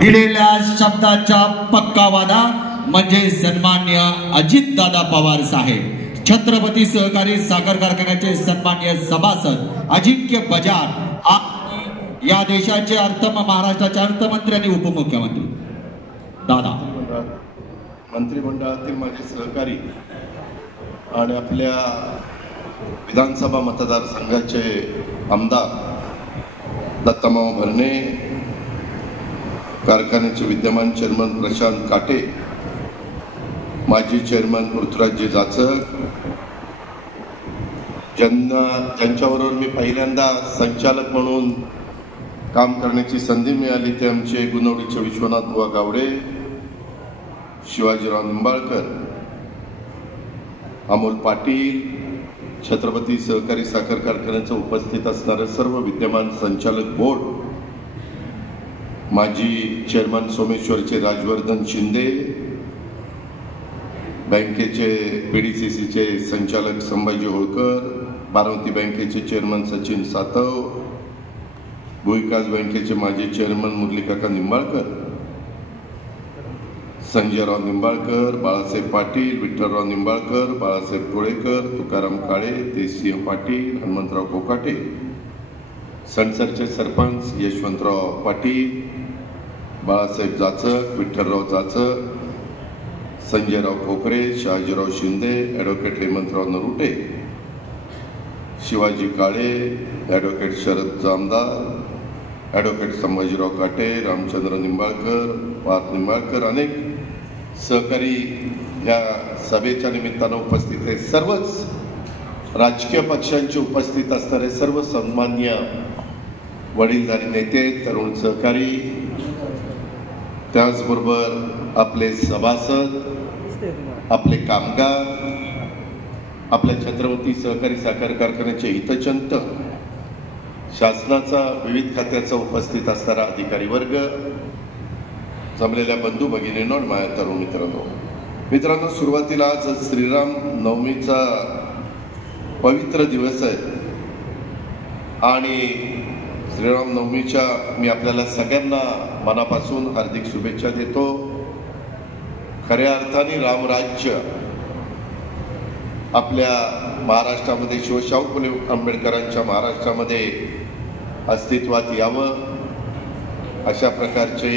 दिलेल्या शब्दाच्या पक्का वादा म्हणजे सन्मान्य अजितदादा पवार साहेब, छत्रपती सहकारी साखर कारखान्याचे सन्मान्य सभासद अजिंक्य बजाज आणि या देशाचे महाराष्ट्राचे अर्थमंत्री आणि उपमुख्यमंत्री दादा, मंत्रिमंडळातील माझे सहकारी आणि आपल्या विधानसभा मतदारसंघाचे आमदार दत्तामाव भरणे, कारखान्याचे विद्यमान चेअरमन प्रशांत काटे, माजी चेअरमन पृथ्वीराज जाचक, ज्यांच्याबरोबर मी पहिल्यांदा संचालक म्हणून काम करण्याची संधी मिळाली ते आमचे गुणवडीचे विश्वनाथ बुवा गावडे, शिवाजीराव निंबाळकर, अमोल पाटील, छत्रपती सहकारी साखर कारखान्याचे उपस्थित असणारे सर्व विद्यमान संचालक बोर्ड, माजी चेअरमन सोमेश्वरचे राजवर्धन शिंदे, बँकेचे पीडीसीसीचे संचालक संभाजी होळकर, बारामती बँकेचे चेअरमन सचिन सातव, भूविकास बँकेचे माजी चेअरमन मुरलीकाका निंबाळकर, संजयराव निंबाळकर, बाळासाहेब पाटील, विठ्ठलराव निंबाळकर, बाळासाहेब कोळेकर, तुकाराम काळे, देवसिंह पाटील, हनुमंतराव कोकाटे, सणसरचे सरपंच यशवंतराव पाटील, बाळासाहेब जाचक, विठ्ठलराव जाचक, संजयराव खोकरे, शहाजीराव शिंदे, ॲडव्होकेट हेमंतराव नरुटे, शिवाजी काळे, ॲडव्होकेट शरद जामदार, ॲडव्होकेट संभाजीराव काटे, रामचंद्र निंबाळकर, पार्थ निंबाळकर, अनेक सहकारी या सभेच्या निमित्तानं उपस्थित आहे. सर्वच राजकीय पक्षांचे उपस्थित असणारे सर्व सन्मान्य वडीलधारी नेते, तरुण सहकारी, त्याचबरोबर आपले सभासद, आपले कामगार, आपल्या छत्रपती सहकारी साखर कारखान्याचे हितचिंतक, शासनाचा विविध खात्याचा उपस्थित असणारा अधिकारी वर्ग, जमलेल्या बंधू भगिनींनो आणि माझ्या तरुण मित्रांनो, सुरुवातीला आज श्रीराम नवमीचा पवित्र दिवस आहे आणि श्रीराम नवमीच्या मी आपल्याला सगळ्यांना मनापासून हार्दिक शुभेच्छा देतो. खऱ्या अर्थाने रामराज्य आपल्या महाराष्ट्रामध्ये, शिवशाहू फुले आंबेडकरांच्या महाराष्ट्रामध्ये अस्तित्वात यावं अशा प्रकारचे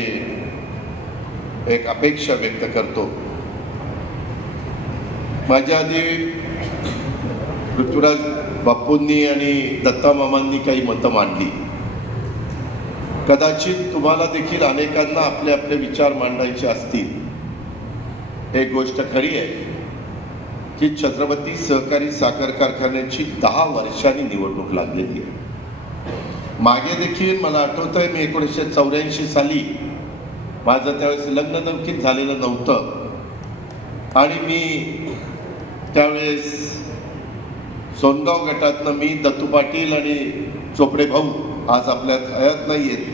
एक अपेक्षा व्यक्त करतो. माझ्या आधी पृथ्वीराज बापूंनी आणि दत्ता मामांनी काही मतं मांडली. कदाचित तुम्हाला देखील अनेकांना आपले आपले विचार मांडायचे असतील. एक गोष्ट खरी आहे की छत्रपती सहकारी साखर कारखान्याची 10 वर्षांनी निवडणूक लागलेली आहे. मागे देखील मला आठवतंय, मी 1984 साली, माझं त्यावेळेस लग्न नक्कीच झालेलं नव्हतं आणि मी त्यावेळेस सोनगाव गटातनं मी, दत्तू पाटील आणि चोपडे भाऊ आज आपल्यात हयात नाहीयेत,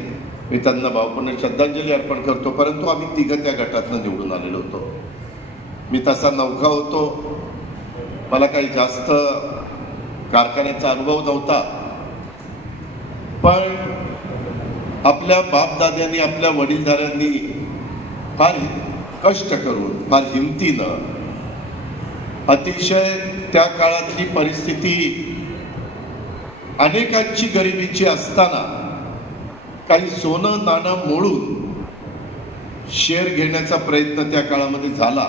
मी त्यांना भावपूर्ण श्रद्धांजली अर्पण करतो, परंतु आम्ही तिघं त्या गटातनं निवडून आलेलो होतो. मी तसा नवखा होतो, मला काही जास्त कारखान्याचा अनुभव नव्हता, पण आपल्या बापदाद्यांनी, आपल्या वडीलधाऱ्यांनी फार कष्ट करून, फार हिमतीनं, अतिशय त्या काळातली परिस्थिती अनेकांची गरिबीची असताना काही सोनं नाणं मोडून शेअर घेण्याचा प्रयत्न त्या काळामध्ये झाला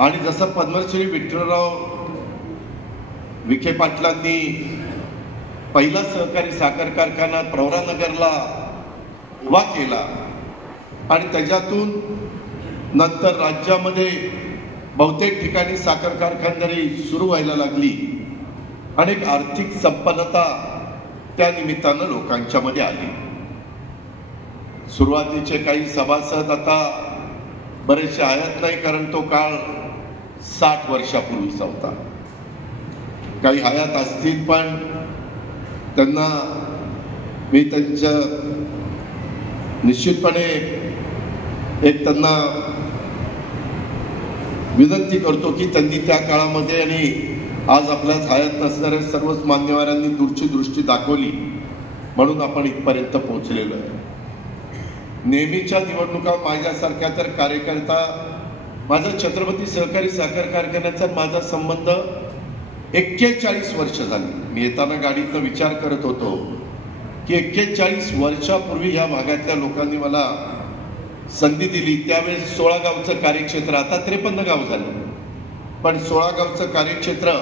आणि जसं पद्मश्री विठ्ठलराव विखे पाटलांनी पहिला सहकारी साखर कारखाना प्रवरानगरला उभा केला आणि त्याच्यातून नंतर राज्यामध्ये बहुतेक ठिकाणी साखर कारखानदारी सुरू व्हायला लागली आणि एक आर्थिक संपन्नता त्या निमित्तानं लोकांच्या मध्ये आली. सुरुवातीचे काही सभासद आता बरेचसे हयात नाही, कारण तो काळ 60 वर्षापूर्वीचा होता. काही हयात असतील पण त्यांना मी त्यांचं निश्चितपणे एक त्यांना विनंती करतो की त्यांनी त्या काळामध्ये आणि आज आपल्यात हयात नसणाऱ्या सर्वच मान्यवरांनी दूरची दृष्टी दाखवली म्हणून आपण इथपर्यंत पोहोचलेलो आहे. नेहमीच्या निवडणुका माझ्यासारख्या तर कार्यकर्ता, माझा छत्रपती सहकारी साखर कारखान्याचा माझा संबंध 41 वर्ष झाली. मी येताना गाडीतनं विचार करत होतो की 41 वर्षापूर्वी ह्या भागातल्या लोकांनी मला संधी दिली. त्यावेळेस 16 गावचं कार्यक्षेत्र, आता 53 गाव झालं, पण 16 गावचं कार्यक्षेत्र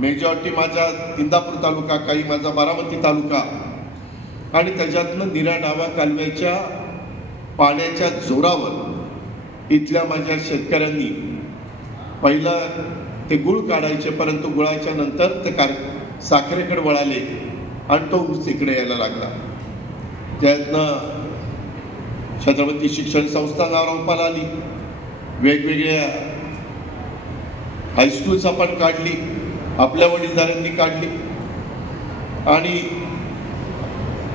मेजॉरिटी माझा इंदापूर तालुका, काही माझा बारामती तालुका, आणि त्याच्यातनं निरा डावा कालव्याच्या पाण्याच्या जोरावर इथल्या माझ्या शेतकऱ्यांनी पहिलं ते गुळ काढायचे, परंतु गुळाच्या नंतर ते साखरेकडे वळाले आणि तो ऊस इकडे यायला लागला. त्यातनं छत्रपती शिक्षण संस्था नावारूपाला आली, वेगवेगळ्या हायस्कूल्स आपण काढली, आपल्या वडीलधाऱ्यांनी काढली. आणि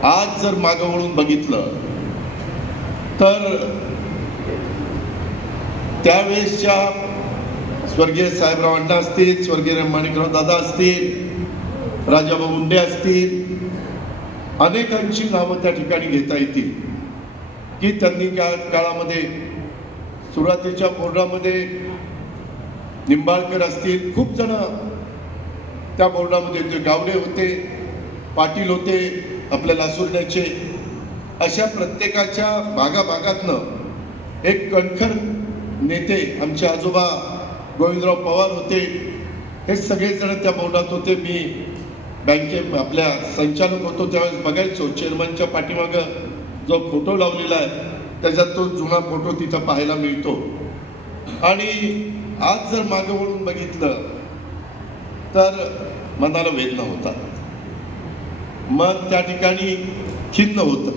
आज जर मागं वळून बघितलं तर त्यावेळेसच्या स्वर्गीय साहेबराव अण्णा असतील, स्वर्गीय माणिकराव दादा असतील, राजाभाऊ मुंडे असतील, अनेकांची नावं त्या ठिकाणी घेता येतील की त्यांनी काळामध्ये सुरुवातीच्या बोर्डामध्ये निंबाळकर असतील, खूप जण त्या बोर्डामध्ये होते, गावडे होते, पाटील होते, आपल्या लासुर्ड्याचे, अशा प्रत्येकाच्या भागाभागातनं एक कणखर नेते आमचे आजोबा गोविंदराव पवार होते. हे सगळेजण त्या बोर्डात होते. मी आपल्या संचालक होतो त्यावेळेस बघायचो, चेअरमनच्या पाठीमागं जो फोटो लावलेला आहे त्याच्यात तो जुना फोटो तिथं पाहायला मिळतो. आणि आज जर मागे वळून बघितलं तर मनाला वेदना होता, मन त्या ठिकाणी खिन्न होतं.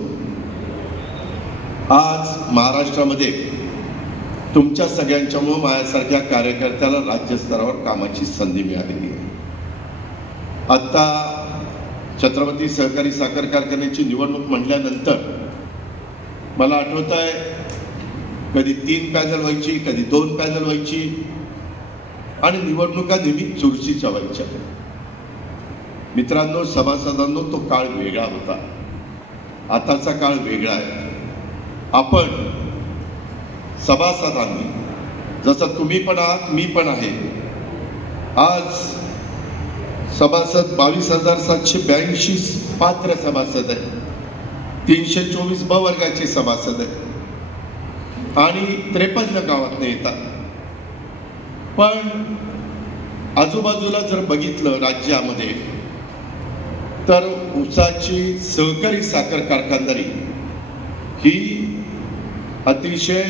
आज महाराष्ट्रामध्ये तुमच्या सगळ्यांच्यामुळे माझ्यासारख्या कार्यकर्त्याला राज्यस्तरावर कामाची संधी मिळालेली आहे. आता छत्रपती सहकारी साखर कारखान्याची निवडणूक म्हटल्यानंतर मला आठवत आहे, कधी 3 पॅनल व्हायची, कधी 2 पॅनल व्हायची, आणि निवडणुका नेहमी चुरशीच्या व्हायच्या. मित्रांनो, सभासदांनो, तो काळ वेगळा होता, आताचा काळ वेगळा आहे. आपण सभासदांनी, जसं तुम्ही पण आहात, मी पण आहे, आज सभासद 22,782 पात्र सभासद आहेत, 324 ब वर्गाचे सभासद आहेत आणि 53 गावातनं येतात. पण आजूबाजूला जर बघितलं राज्यामध्ये तर ऊसाची सहकारी साखर कारखानदारी ही अतिशय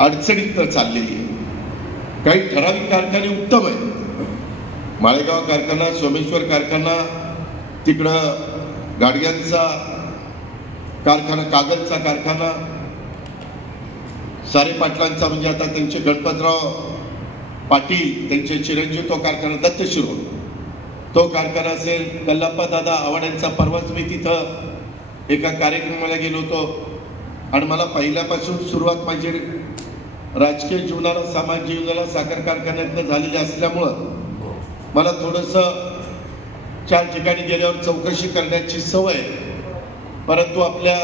अडचणीत चाललेली आहे. काही ठराविक कारखाने उत्तम आहेत, माळेगाव कारखाना, सोमेश्वर कारखाना, तिकडं गाडग्यांचा कारखाना, कागलचा कारखाना, सारे पाटलांचा, म्हणजे आता त्यांचे गणपतराव पाटील, त्यांचे चिरंजीव तो कारखाना, दत्त शिरोळ तो कारखाना असेल, कल्लाप्पा दादा आवाड्यांचा. परवाच मी तिथं एका कार्यक्रमाला गेलो होतो आणि मला पहिल्यापासून सुरुवात माझी राजकीय जीवनाला, सामाजिक जीवनाला साखर कारखान्यातनं झालेली असल्यामुळं मला थोडंसं 4 ठिकाणी गेल्यावर चौकशी करण्याची सवय. परंतु आपल्या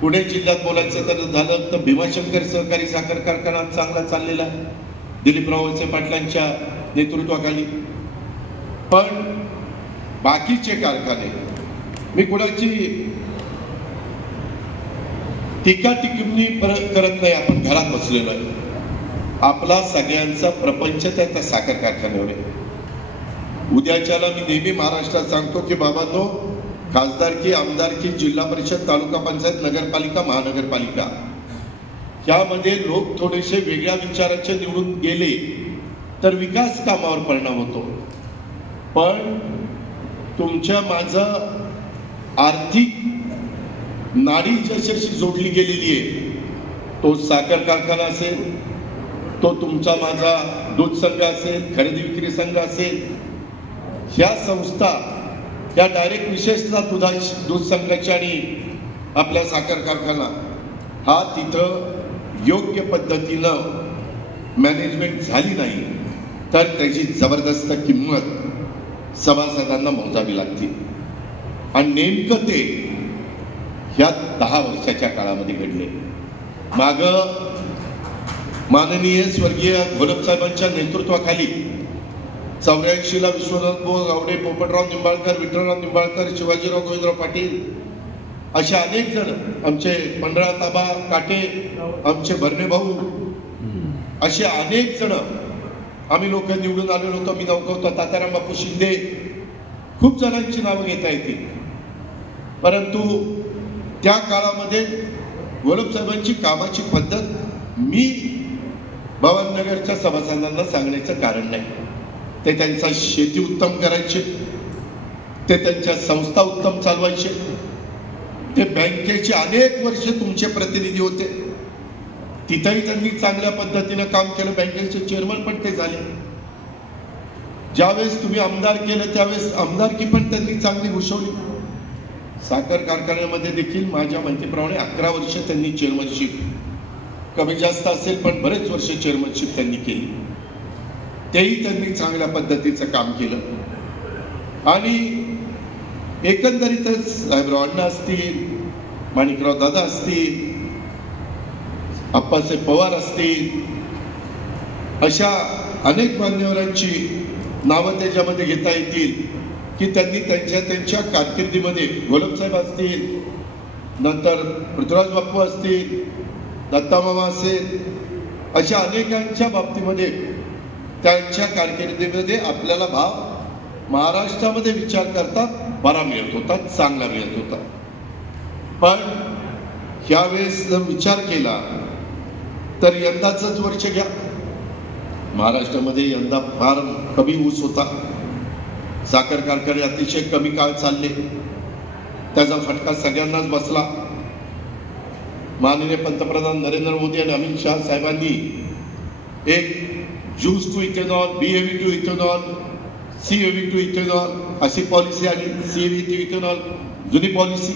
पुणे जिल्ह्यात बोलायचं तर झालं तर भीमाशंकर सहकारी साखर कारखाना चांगला चाललेला आहे, दिलीपराव वळसे पाटलांच्या नेतृत्वाखाली. पण बाकीचे कारखाने, मी कुणाची टीका टिप्पणी करत नाही, आपण घरात बसलेलो आहे, आपला सगळ्यांचा प्रपंच त्या साखर कारखान्यावर आहे. उद्याच्याला मी नेहमी महाराष्ट्रात सांगतो की बाबांनो, खासदारकी, आमदारकी, जिल्हा परिषद, तालुका पंचायत, नगरपालिका, महानगरपालिका यामध्ये लोक थोडेसे वेगळ्या विचाराचे निवडून गेले तर विकास कामावर परिणाम होतो. पण तुमच्या माझं आर्थिक नाडी जशाशी जोडली गेलेली आहे, तो साखर कारखाना असेल, तो तुमचा माझा दूध संघ असेल, खरेदी विक्री संघ असेल, ह्या संस्था या डायरेक्ट विशेषतः दूध संघाची आणि आपला साखर कारखाना हा तिथं योग्य पद्धतीनं मॅनेजमेंट झाली नाही तर त्याची जबरदस्त किंमत सभासदांना मोजावी लागते. आणि नेमकं ते ह्या 10 वर्षाच्या काळामध्ये घडले. माग माननीय स्वर्गीय घोलप साहेबांच्या नेतृत्वाखाली 84ला विश्वनाथ बुवा गावडे, पोपटराव निंबाळकर, विठ्ठलराव निंबाळकर, शिवाजीराव गोविंदराव पाटील असे अनेक जण, आमचे पंढराताबा काटे, आमचे भरणे भाऊ, असे अनेक जण आम्ही लोक निवडून आलेलो होतो. मी नौकवतो, तात्याराम बापू शिंदे, खूप जणांची नावं घेता येतील. परंतु त्या काळामध्ये घोलप साहेबांची कामाची पद्धत मी भवानीनगरच्या सभासदांना सांगण्याचं कारण नाही. ते त्यांचा शेती उत्तम करायचे, ते त्यांच्या संस्था उत्तम चालवायचे, ते बँकेचे अनेक वर्ष तुमचे प्रतिनिधी होते, तिथंही त्यांनी चांगल्या पद्धतीनं काम केलं. बँकेचे चेअरमन पण ते झाले. ज्यावेळेस तुम्ही आमदार केलं त्यावेळेस आमदारकी पण त्यांनी चांगली भूषवली. साखर कारखान्यामध्ये देखील माझ्या माहितीप्रमाणे 11 वर्ष त्यांनी चेअरमनशिप, कमी जास्त असेल पण बरेच वर्ष चेअरमनशिप त्यांनी केली. तेही त्यांनी चांगल्या पद्धतीचं काम केलं. आणि एकंदरीतच साहेबराव अण्णा असतील, माणिकराव दादा असतील, आप्पासाहेब पवार असतील, अशा अनेक मान्यवरांची नावं त्याच्यामध्ये घेता येतील की त्यांनी त्यांच्या कारकिर्दीमध्ये, घोलप साहेब असतील, नंतर पृथ्वीराज बाप्पू असतील, दत्तामामा असेल, अशा अनेकांच्या बाबतीमध्ये त्यांच्या कारकिर्दीमध्ये आपल्याला भाव महाराष्ट्रामध्ये विचार करता बरा मिळत होता, चांगला मिळत होता. पण ह्यावेळेस जर विचार केला तर यंदाच वर्ष घ्या, महाराष्ट्रामध्ये यंदा फार कमी ऊस होता. साखर कारखाने अतिशय कमी काळ चालले, त्याचा फटका सगळ्यांनाच बसला. माननीय पंतप्रधान नरेंद्र मोदी आणि अमित शहा साहेबांनी एक juice to ethanol, BAV to ethanol, CAV to ethanol अशी पॉलिसी आली. CAV टू इथेनॉल जुनी पॉलिसी.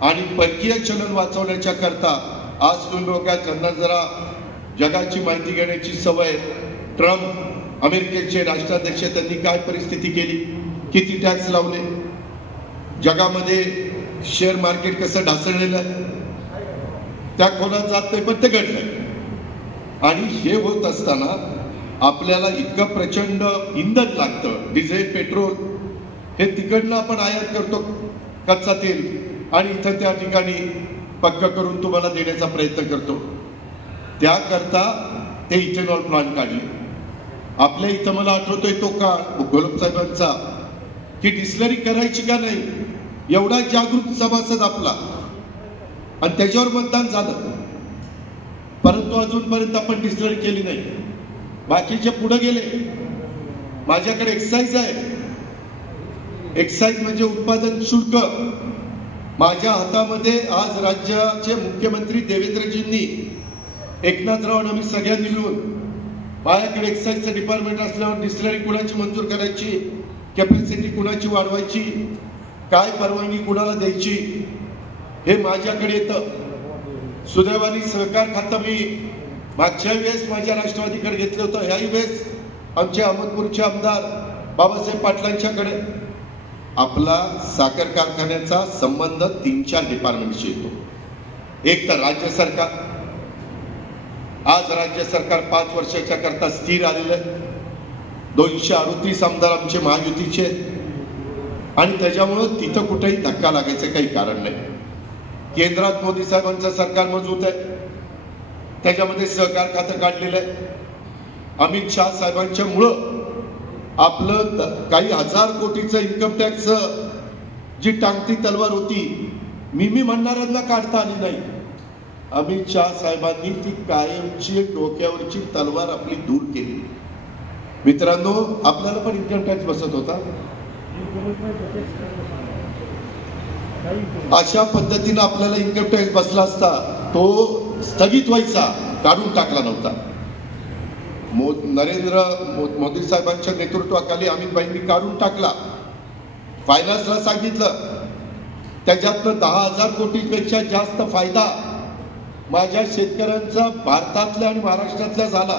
आणि परकीय चलन वाचवण्याच्या करता आज तुम्ही बघा, त्यांना जरा जगाची माहिती घेण्याची सवय. ट्रम्प अमेरिकेचे राष्ट्राध्यक्ष, त्यांनी काय परिस्थिती केली, किती टॅक्स लावले, जगामध्ये शेअर मार्केट कसं ढासळलेलं आहे, त्या खोलात जात नाही पण ते घडलंय. आणि हे होत असताना आपल्याला इतकं प्रचंड इंधन लागतं, डिझेल, पेट्रोल, हे तिकडनं आपण आयात करतो कच्चा तेल, आणि इथं त्या ठिकाणी पक्क करून तुम्हाला देण्याचा प्रयत्न करतो. त्याकरता ते इथेनॉल प्लांट काढले. आपल्या इथं मला आठवतोय तो काळ घोलप साहेबांचा, की डिस्लरी करायची का नाही, एवढा जागृत सभासद आपला, आणि त्याच्यावर मतदान झालं. परंतु अजूनपर्यंत आपण डिस्लरी केली नाही. बाकीचे पुढे गेले. माझ्याकडे एक्साईज आहे. एक्साईज म्हणजे उत्पादन शुल्क. माझ्या हातामध्ये आज राज्याचे मुख्यमंत्री देवेंद्रजींनी, एकनाथराव आम्ही सगळ्यांनी मिळून, माझ्याकडे एक्साईजचं डिपार्टमेंट असल्यावर डिस्लरी कुणाची मंजूर करायची, कॅपॅसिटी कुणाची वाढवायची, काय परवानगी कुणाला द्यायची, हे माझ्याकडे येतं. सुदैवानी सहकार खातं मी मागच्या वेळेस माझ्या राष्ट्रवादीकडे घेतलं होतं, ह्याही वेळेस आमचे अहमदपूरचे आमदार बाबासाहेब पाटलांच्याकडे. आपला साखर कारखान्याचा संबंध 3-4 डिपार्टमेंटशी येतो. एक तर राज्य सरकार. आज राज्य सरकार 5 वर्षाच्या करता स्थिर आलेलं आहे. 238 आमदार आमचे महायुतीचे आहेत, आणि त्याच्यामुळं तिथं कुठेही धक्का लागायचं काही कारण नाही. केंद्रात मोदी साहेबांचं सरकार मजबूत आहे, त्याच्यामध्ये सहकार खातं काढलेलं आहे. अमित शहा साहेबांच्या मुळं आपलं काही 1000 कोटीचं इन्कम टॅक्स जी टांगती तलवार होती, मी म्हणणाऱ्यांना काढता आली नाही. अमित शहा साहेबांनी ती कायमची डोक्यावरची तलवार आपली दूर केली. मित्रांनो, आपल्याला पण इन्कम टॅक्स बसत होता. अशा पद्धतीनं आपल्याला इन्कम टॅक्स बसला असता, तो स्थगित व्हायचा, काढून टाकला नव्हता. नरेंद्र मोदी साहेबांच्या नेतृत्वाखाली अमितभाईंनी काढून टाकला. फायनान्सला सांगितलं, त्याच्यातनं 10,000 कोटीपेक्षा जास्त फायदा माझ्या शेतकऱ्यांचा भारतातल्या आणि महाराष्ट्रातल्या झाला.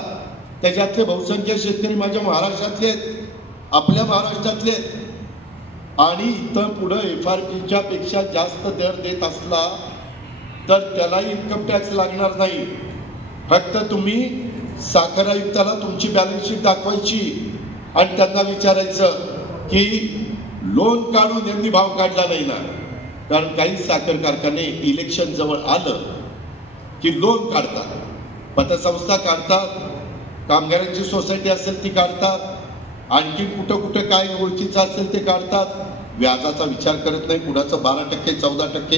त्याच्यातले बहुसंख्य शेतकरी माझ्या महाराष्ट्रातले आहेत, आपल्या महाराष्ट्रातले. आणि इथं पुढं FRPच्या पेक्षा जास्त दर देत असला तर त्यालाही इन्कम टॅक्स लागणार नाही. फक्त तुम्ही साखर आयुक्ताला तुमची बॅलन्स शीट दाखवायची आणि त्यांना विचारायचं की लोन काढून यांनी भाव काढला नाही ना. कारण काही साखर कारखाने इलेक्शन जवळ आलं की लोन काढतात, पतसंस्था काढतात, कामगारांची सोसायटी असेल ती काढतात, आणखी कुठं कुठं काय ओळखीचं असेल ते काढतात. व्याजाचा विचार करत नाही. कुणाचं 12% 14%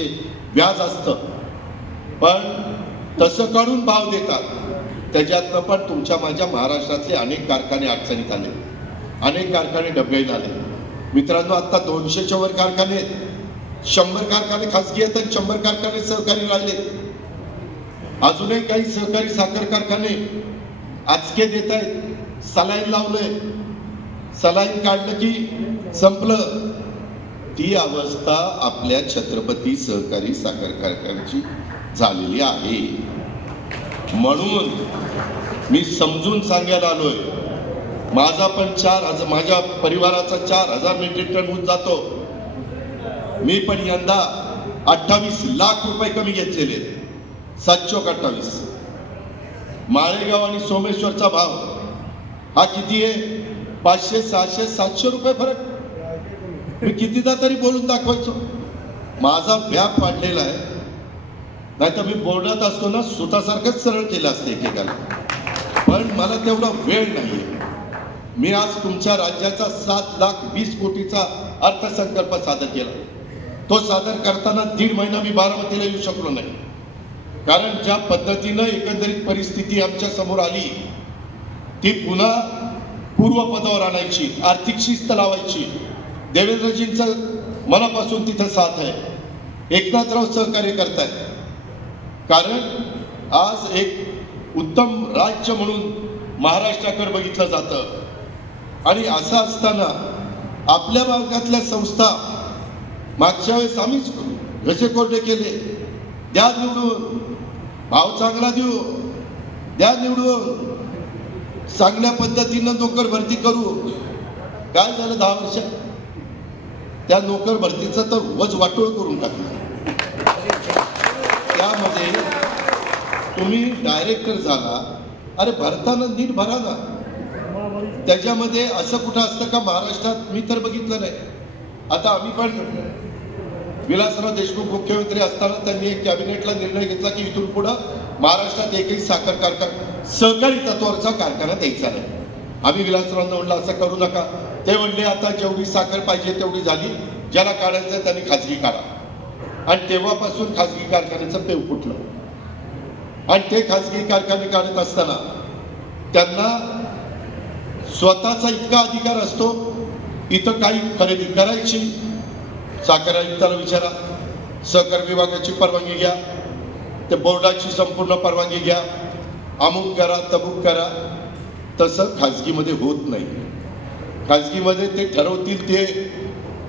व्याज असतं, पण तसं काढून भाव देतात. त्याच्यातनं पण तुमच्या माझ्या महाराष्ट्रातले अनेक कारखाने अडचणीत आले, अनेक कारखाने डबघाईला आले. मित्रांनो, आता 200च्या वर कारखाने आहेत. 100 कारखाने खासगी आहेत आणि 100 कारखाने सहकारी राहिले. अजूनही काही सहकारी साखर कारखाने आचके देत आहेत. सलाईन लावलंय, सलाईन काढलं की संपलं. ती अवस्था आपल्या छत्रपती सहकारी साखर कारखान्याची झालेली आहे. म्हणून मी समजून सांगायला आलोय, माझा पण 4,000 माझ्या परिवाराचा 4,000 मेट्रिक टन ऊस जातो. मी पण यंदा 28 लाख रुपये कमी घेतलेले, 728. माळेगाव आणि सोमेश्वरचा भाव हा किती आहे? 500, 600, 700 रुपये फरक. मी कितीदा तरी बोलून दाखवायचो. माझा व्याप वाढलेला आहे, नाही तर मी बोर्डात असतो ना स्वतःसारखंच सरळ केलं असतं एकेकाला. पण मला तेवढा वेळ नाही. मी आज तुमच्या राज्याचा 7,20,00,000 कोटीचा अर्थसंकल्प सादर केला. तो सादर करताना 1.5 महिना मी बारामतीला येऊ शकलो नाही. कारण ज्या पद्धतीनं एकंदरीत परिस्थिती आमच्या समोर आली ती पुन्हा पूर्वपदावर आणायची, आर्थिक शिस्त लावायची. देवेंद्रजींचं मनापासून तिथं साथ आहे. एकनाथराव सहकार्य करतायत. कारण आज एक उत्तम राज्य म्हणून महाराष्ट्राकडे बघितलं जातं आणि असं असताना आपल्या भागातल्या संस्था मागच्या वेळेस आम्हीच घसे कोरडे केले. द्या निवडून, भाव चांगला देऊ, द्या निवडून, चांगल्या पद्धतीनं नोकर भरती करू. काय झालं 10 वर्षात? त्या नोकर भरतीचं तर वज वाटोळ करून टाकलं. त्यामध्ये तुम्ही डायरेक्टर झाला, अरे भरताना नीट भरा ना. त्याच्यामध्ये असं कुठं असतं का महाराष्ट्रात? मी तर बघितलं नाही. आता आम्ही पण विलासराव देशमुख मुख्यमंत्री असताना त्यांनी एक कॅबिनेटला निर्णय घेतला की इथून पुढं महाराष्ट्रात एकही साखर कारखाना सहकारी तत्वावरचा कारखाना द्यायचा नाही. आम्ही विलासरावांना म्हणलं असं करू नका. ते म्हणले आता जेवढी साखर पाहिजे तेवढी झाली, ज्याला काढायचं त्यांनी खाजगी काढा. आणि तेव्हापासून खाजगी कारखान्याचं पेव फुटलं. आणि ते खाजगी कारखाने काढत असताना त्यांना स्वतःचा इतका अधिकार असतो, इथं काही खरेदी करायची साखर आयुक्ताला विचारा, सहकार विभागाची परवानगी घ्या, ते बोर्डाची संपूर्ण परवानगी घ्या, अमुक करा तमुक करा. तसं खाजगीमध्ये होत नाही. खाजगीमध्ये ते ठरवतील ते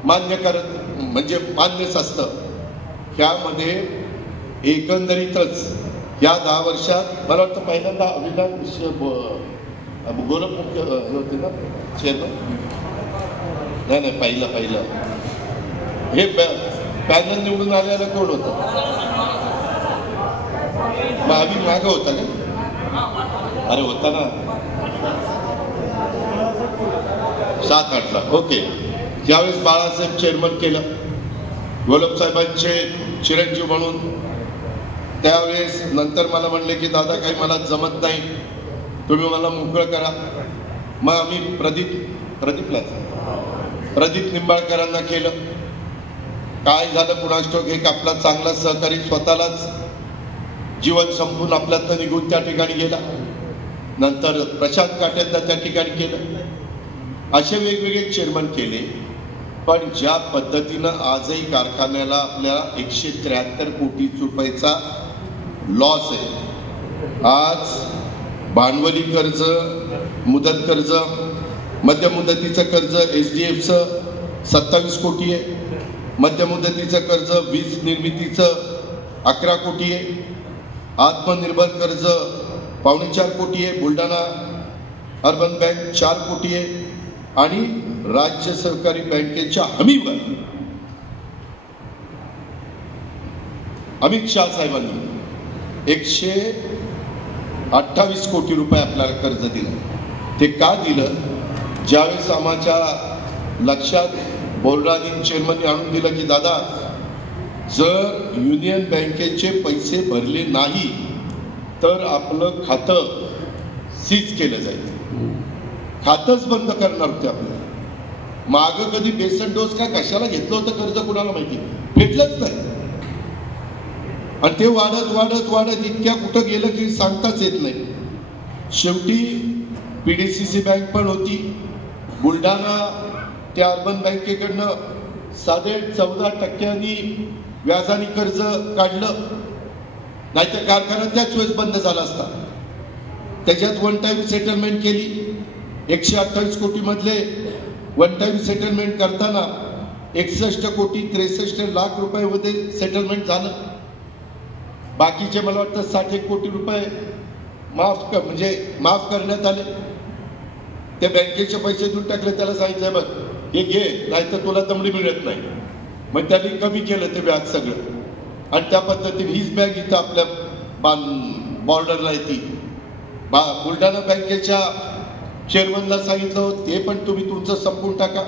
मान्य करत, म्हणजे मान्यच असतं. त्यामध्ये एकंदरीतच या 10 वर्षात मला वाटतं पहिल्यांदा अविनाश गोलप मुख्य होते ना चेअरमन, नाही पहिलं हे पॅनल निवडून आलेला कोण होतं? महावीर मागं होता का? अरे होता ना 7-8ला. ओके. ज्यावेळेस बाळासाहेब चेअरमन केलं, गोलप साहेबांचे चिरंजीव म्हणून, त्यावेळेस नंतर मला म्हणले की दादा काही मला जमत नाही, तुम्ही मला मोकळं करा. मग आम्ही प्रदीप निंबाळकरांना केलं. काय झालं कुणास ठाऊक, एक आपला चांगला सहकारी स्वतःलाच जीवन संपून आपल्यातनं निघून त्या ठिकाणी गेला. नंतर प्रशांत काट्यांना त्या ठिकाणी केलं. असे वेगवेगळे चेअरमन केले. पण ज्या पद्धतीनं आजही कारखान्याला आपल्या 173 कोटी रुपयाचा लॉस आहे. आज भांडवली कर्ज, मुदत कर्ज, मध्य मुदतीचं कर्ज SDFचं 27 कोटी आहे. मध्य मुदतीचं कर्ज वीज निर्मितीचं 11 कोटी आहे. आत्मनिर्भर कर्ज 4.25 कोटी आहे. बुलढाणा अर्बन बँक 4 कोटी आहे. आणि राज्य सहकारी बँकेच्या हमीवर अमित शाह साहेबांनी 128 कोटी रुपये आपल्याला कर्ज दिलं. ते का दिलं? ज्यावेळेस आम्हाला लक्षात बोर्डाने चेअरमनने आणून दिलं की दादा, जर युनियन बँकेचे पैसे भरले नाही तर आपलं खातं सीज केलं जाईल. खातंच बंद करणार होते आपलं. मागं कधी बेसन डोस का कशाला घेतलं होतं कर्ज कुणाला माहिती, भेटलंच नाही. आणि ते वाढत वाढत वाढत इतक्या कुठं गेलं की सांगताच येत नाही. शेवटी PDCC बँक पण होती, बुलढाणा त्या अर्बन बँकेकडनं 14.5% व्याजाने कर्ज काढलं, नाहीतर कारखाना त्याच वेळेस बंद झाला असता. त्याच्यात वन टाइम सेटलमेंट केली. 128 कोटी मधले वन टाइम सेटलमेंट करताना 61 कोटी 63 लाख रुपये मध्ये सेटलमेंट झालं. बाकीचे मला वाटतं 60 कोटी रुपये माफ करण्यात आले. त्या बँकेचे पैसे देऊन टाकले. त्याला सांगितलं बघ हे घे, नाहीतर तुला दमडी मिळत नाही. मग त्यांनी कमी केलं ते व्याज सगळं. आणि त्या पद्धतीने हीच बँक इथं आपल्या बॉर्डरला येते. बुलढाणा बँकेच्या चेअरमनला सांगितलं ते पण तुम्ही तुमचं संपवून टाका.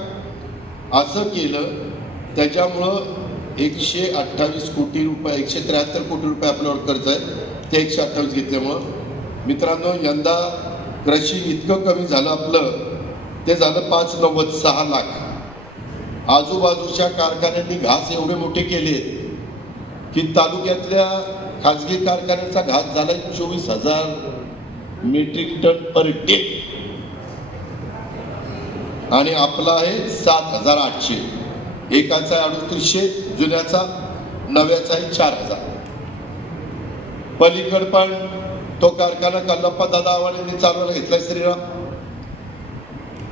असं केलं. त्याच्यामुळं 128 कोटी रुपये 173 कोटी रुपये आपल्यावर कर्ज आहे. ते 128 घेतल्यामुळं मित्रांनो यंदा क्रशिंग इतकं कमी झालं आपलं, ते झालं 590 6 लाख. आजूबाजूच्या कारखान्यांनी घास एवढे मोठे केले की तालुक्यातल्या खाजगी कारखान्याचा घास झालाय 24,000 मेट्रिक टन पर डे आणि आपला आहे 7,800. एकाचा आहे 3800, जुन्याचा, नव्याचा आहे 4,000. पलीकड पण तो कारखाना कल्लप्पा दादा आव्हाडांनी चालवायला घेतलाय श्रीराम.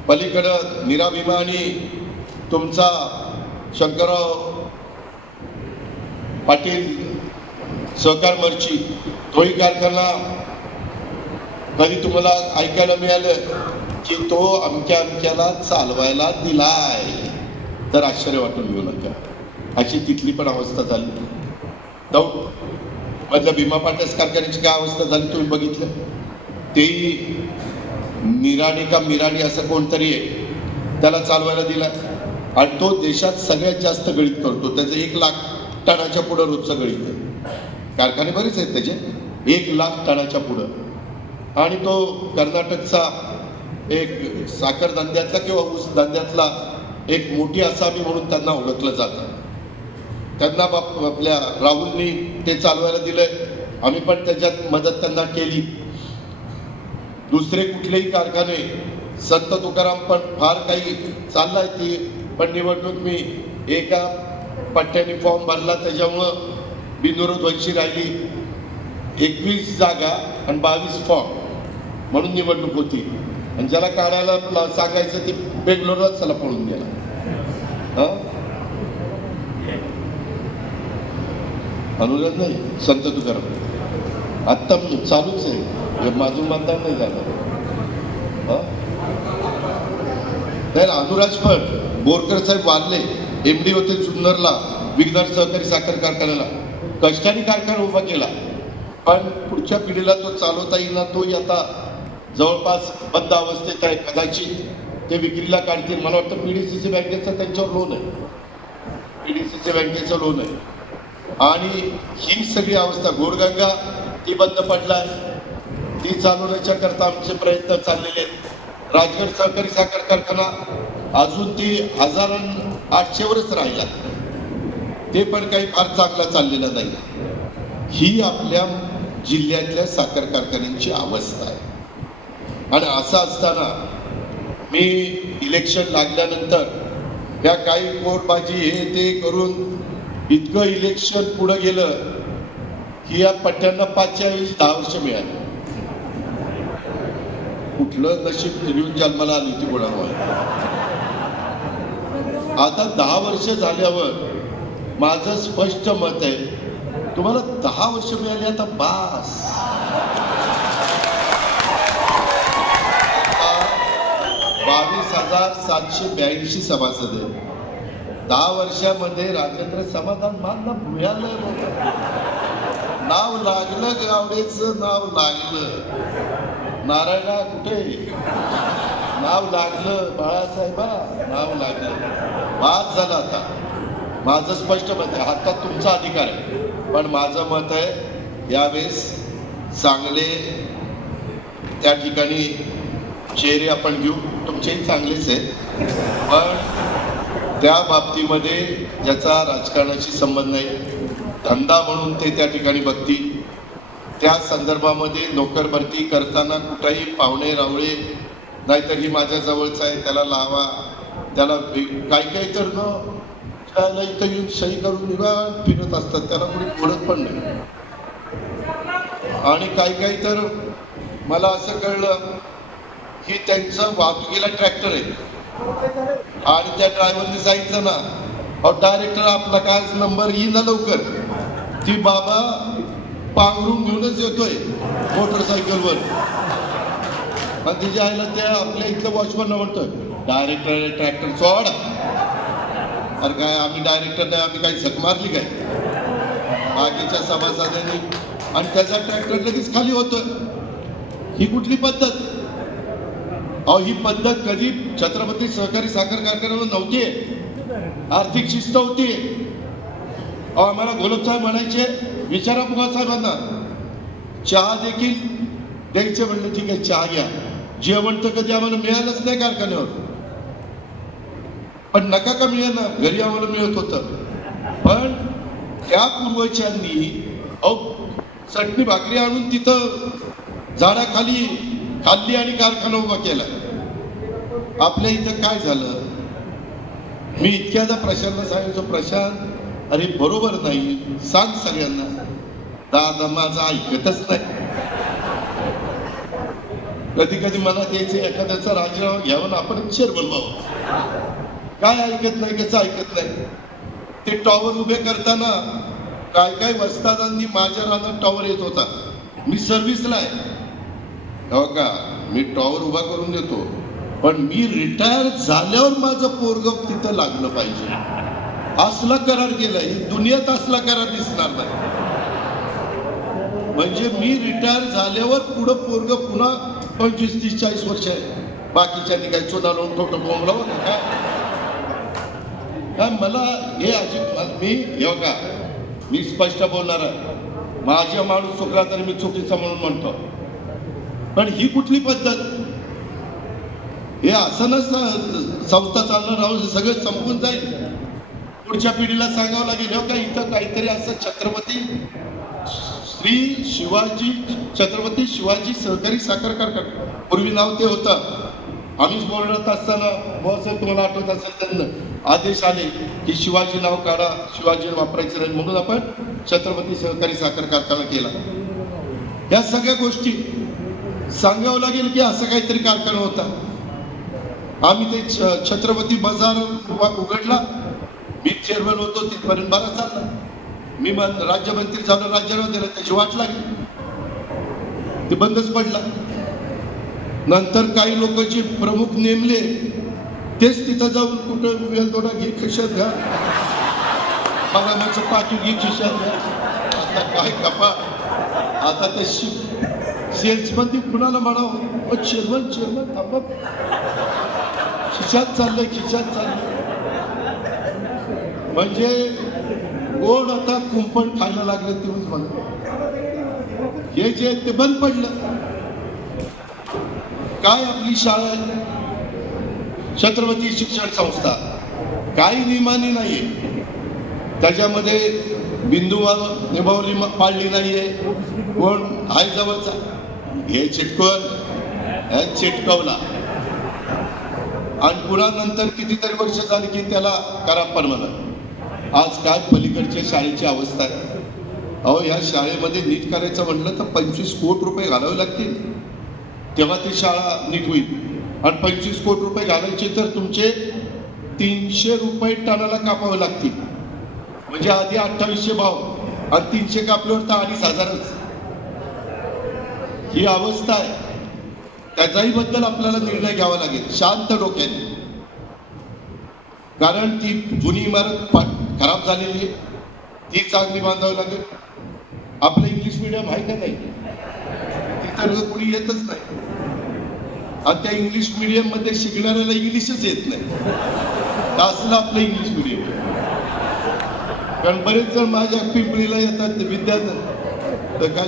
पलीकडं मीरा भीमा आणि तुमचा शंकरराव पाटील सहकार मर्ची, तोही कारखाना कधी तुम्हाला ऐकायला मिळालं की तो अमक्याला चालवायला दिलाय तर आश्चर्य वाटून घेऊ नका. अशी तिथली पण अवस्था झाली. मधल्या भीमा पाटस कारखान्याची काय अवस्था झाली तुम्ही बघितलं. तेही मिराणी असं कोणतरी आहे, त्याला चालवायला दिला आणि तो देशात सगळ्यात जास्त गळीत करतो. त्याचं 1 लाख टनाच्या पुढं रोजचं गळीत आहे. कारखाने बरेच आहेत त्याचे, 1 लाख टनाच्या पुढं. आणि तो कर्नाटकचा एक साखर धंद्यातला किंवा ऊस धंद्यातला एक मोठी आसामी म्हणून त्यांना ओळखलं जातं. त्यांना आपल्या राहुलनी ते चालवायला दिलंय. आम्ही पण त्याच्यात मदत त्यांना केली. दुसरे कुठलेही कारखाने, संत तुकाराम पण फार काही चाललाय. ती पण निवडणूक मी एका पट्ट्याने फॉर्म भरला, त्याच्यामुळं बिनविरोध व्हायची राहिली. 21 जागा आणि 22 फॉर्म म्हणून निवडणूक होती. आणि ज्याला काढायला सांगायचं ते बेंगलोरलाच त्याला पळून गेला. अनुराध नाही, संत तुकाराम आत्ता चालूच आहे. माझं मतदान नाही झालं. अनुराज पण बोरकर साहेब वारले, MD होते जुन्नरला, विघ्नर सहकारी साखर कारखान्याला. कष्टाने कारखाना उभा केला, पण पुढच्या पिढीला तो चालवता येईल ना. तोही आता जवळपास बंद अवस्थेत आहे. कदाचित ते विक्रीला काढतील. मला वाटतं PDCC बँकेचं त्यांच्यावर लोन आहे. PDCC बँकेचं लोन आहे. आणि ही सगळी अवस्था, घोडगंगा ती बंद पडलाय, ती चालवण्याच्या करता आमचे प्रयत्न चाललेले आहेत. राजगड सहकारी साखर कारखाना अजून ती 1800वरच राहिला, ते पण काही फार चांगला चाललेला नाही. ही आपल्या जिल्ह्यातल्या साखर कारखान्यांची अवस्था आहे. आणि असं असताना मी इलेक्शन लागल्यानंतर या काही कोर्टबाजी हे ते करून इतकं इलेक्शन पुढे गेलं की या पट्ट्यांना 5च्या ऐवजी 10 वर्ष मिळाली. कुठलं नशीब घेऊन जन्माला आली ती कोणामुळे. आता 10 वर्ष झाल्यावर माझं स्पष्ट मत आहे, तुम्हाला 10 वर्ष मिळाली, आता बास. 22,782 सभासद आहे. 10 वर्षामध्ये राजेंद्र समाधान मानला भुयालं नाव लागलं, गावडेचं नाव लागलं. नारायणा कुठे नाव लागलं, बाळासाहेबा नाव लागलं. बाद झालं. आता माझं स्पष्ट मत आहे, हातात तुमचा अधिकार आहे, पण माझं मत आहे यावेळेस चांगले त्या ठिकाणी चेहरे आपण घेऊ. तुमचेही चांगलेच आहे, पण त्या बाबतीमध्ये ज्याचा राजकारणाशी संबंध नाही, धंदा म्हणून ते त्या ठिकाणी बघतील. त्या संदर्भामध्ये नोकर भरती करताना कुठेही पाहुणे रावळे नाहीतर ही माझ्या जवळचा आहे त्याला लावा, त्याला काही तर न त्याला इथं येऊन सही करून निवांत फिरत असतात, त्याला कोणी बोलत पण नाही. आणि काही तर मला असं कळलं की त्यांचं वाहतुकीला ट्रॅक्टर आहे आणि त्या ड्रायव्हरने सांगितलं ना, अहो डायरेक्टर आपला काय नंबर येईल ना लवकर, ती बाबा पांघरून घेऊनच येतोय मोटरसायकलवर. आणि तिच्या आईला त्या आपल्या इथलं वॉचमॅन म्हणतोय डायरेक्टर ट्रॅक्टर सोड. अरे काय आम्ही डायरेक्टर नाही, आम्ही काही झक मारली काय बाकीच्या सभासदांनी, आणि त्याचा ट्रॅक्टर लगेच खाली होतोय. ही कुठली पद्धत? अहो ही पद्धत कधी छत्रपती सहकारी साखर कारखान्यावर नव्हती. आर्थिक शिस्त होती. अहो आम्हाला घोलपसाहेब म्हणायचे, विचारा पुगा साहेबांना, चहा देखील द्यायचे. म्हणलं ठीक आहे चहा घ्या, जेवण तर कधी आम्हाला मिळालंच नाही कारखान्यावर, पण नका का मिळेना, घरी आम्हाला मिळत होतं. पण त्या पूर्वजांनी अहो चटणी भाकरी आणून तिथं झाडाखाली खाल्ली आणि कारखाना उभा केला. आपल्या इथं काय झालं? मी इतक्यादा प्रशांतला सांगायचो, प्रशांत अरे बरोबर नाही, सांग सगळ्यांना. दादा माझं ऐकतच नाही. कधी कधी मनात यायचं एखाद्याचा राजीनामा घ्यावं ना आपण चेअरमन व्हावं. काय ऐकत नाही, कसं ऐकत नाही. ते टॉवर उभे करताना काय वस्तादांनी माझ्या रानात टॉवर येत होता. मी सर्व्हिसला आहे हो का, मी टॉवर उभा करून देतो, पण मी रिटायर झाल्यावर माझं पोरग तिथं लागलं पाहिजे असला करार केलाय. दुनियेत असला करार दिसणार नाही. म्हणजे मी रिटायर झाल्यावर पुढं पोरग पुन्हा 25, 30, 40 वर्ष आहे. बाकीच्यांनी काही चुना लावून ठोकं बोंबलावं काय मला हे अजिबात. मी हे का मी स्पष्ट बोलणार आहे, माझ्या माणूस चुकला तरी मी चुकीचा म्हणून म्हणतो. पण ही कुठली पद्धत? हे असं नसतं संस्था चालणार राहून सगळं संपून जाईल. पुढच्या पिढीला सांगावं लागेल हो का इथं काहीतरी असं छत्रपती शिवाजी सहकारी साखर कारखाना, पूर्वी नाव ते होतं. आम्हीच बोलत असताना बहुत तुम्हाला आठवत असेल त्यांना आदेश आले की शिवाजी नाव काढा, शिवाजी वापरायचं नाही, म्हणून आपण छत्रपती सहकारी साखर कारखाना केला. या सगळ्या गोष्टी सांगावं लागेल की असं काहीतरी कारखाना होता. आम्ही ते छत्रपती बाजार उघडला, मी चेअरमन होतो, तिथपर्यंत बरा चालला. मी राज्यमंत्री झालो, राज्याला दिलं, त्याची वाट लागली, ते बंदच पडला. नंतर काही लोक जे प्रमुख नेमले तेच तिथं जाऊन कुठं वेलदोडा घे खिशात घ्या, बदामाचं पाकिट घे खिशात घ्या. आता काय कपा, आता ते सेल्समन कुणाला म्हणावं, चेअरमन थांबा, खिशात चाललंय. म्हणजे कोण आता कुंपण खायला लागलं तेव्हाच म्हणा. हे जे ते बंद पडलं. काय आपली शाळा आहे छत्रपती शिक्षण संस्था, काही नियमाने नाहीये, त्याच्यामध्ये बिंदुवान निभावली पाळली नाहीये. कोण हाय जवळचा हे चिटकवला आणि पुन्हा नंतर कितीतरी वर्ष झाली की त्याला करापण म्हणा. आज काय पलीकडच्या शाळेची अवस्था आहे. अहो ह्या शाळेमध्ये नीट करायचं म्हटलं तर 25 कोटी रुपये घालावे लागतील, तेव्हा ती शाळा नीट होईल. आणि 25 कोटी रुपये घालायचे तर तुमचे 300 रुपये टनाला कापावे लागतील. म्हणजे आधी 2800 भाव आणि 300 कापल्यावर तर 2500च. ही अवस्था आहे. त्याचाही बद्दल आपल्याला निर्णय घ्यावा लागेल शांत डोक्याने, कारण ती जुनी इमारत खराब झालेली आहे, ती चांगली बांधावी लागेल. आपलं इंग्लिश मीडियम आहे का नाही, तिथं कोणी येतच नाही. आणि त्या इंग्लिश मीडियम मध्ये शिकणाऱ्याला इंग्लिशच येत नाही, असलं आपलं इंग्लिश मीडियम. कारण बरेच जण माझ्या पिंपळीला येतात काय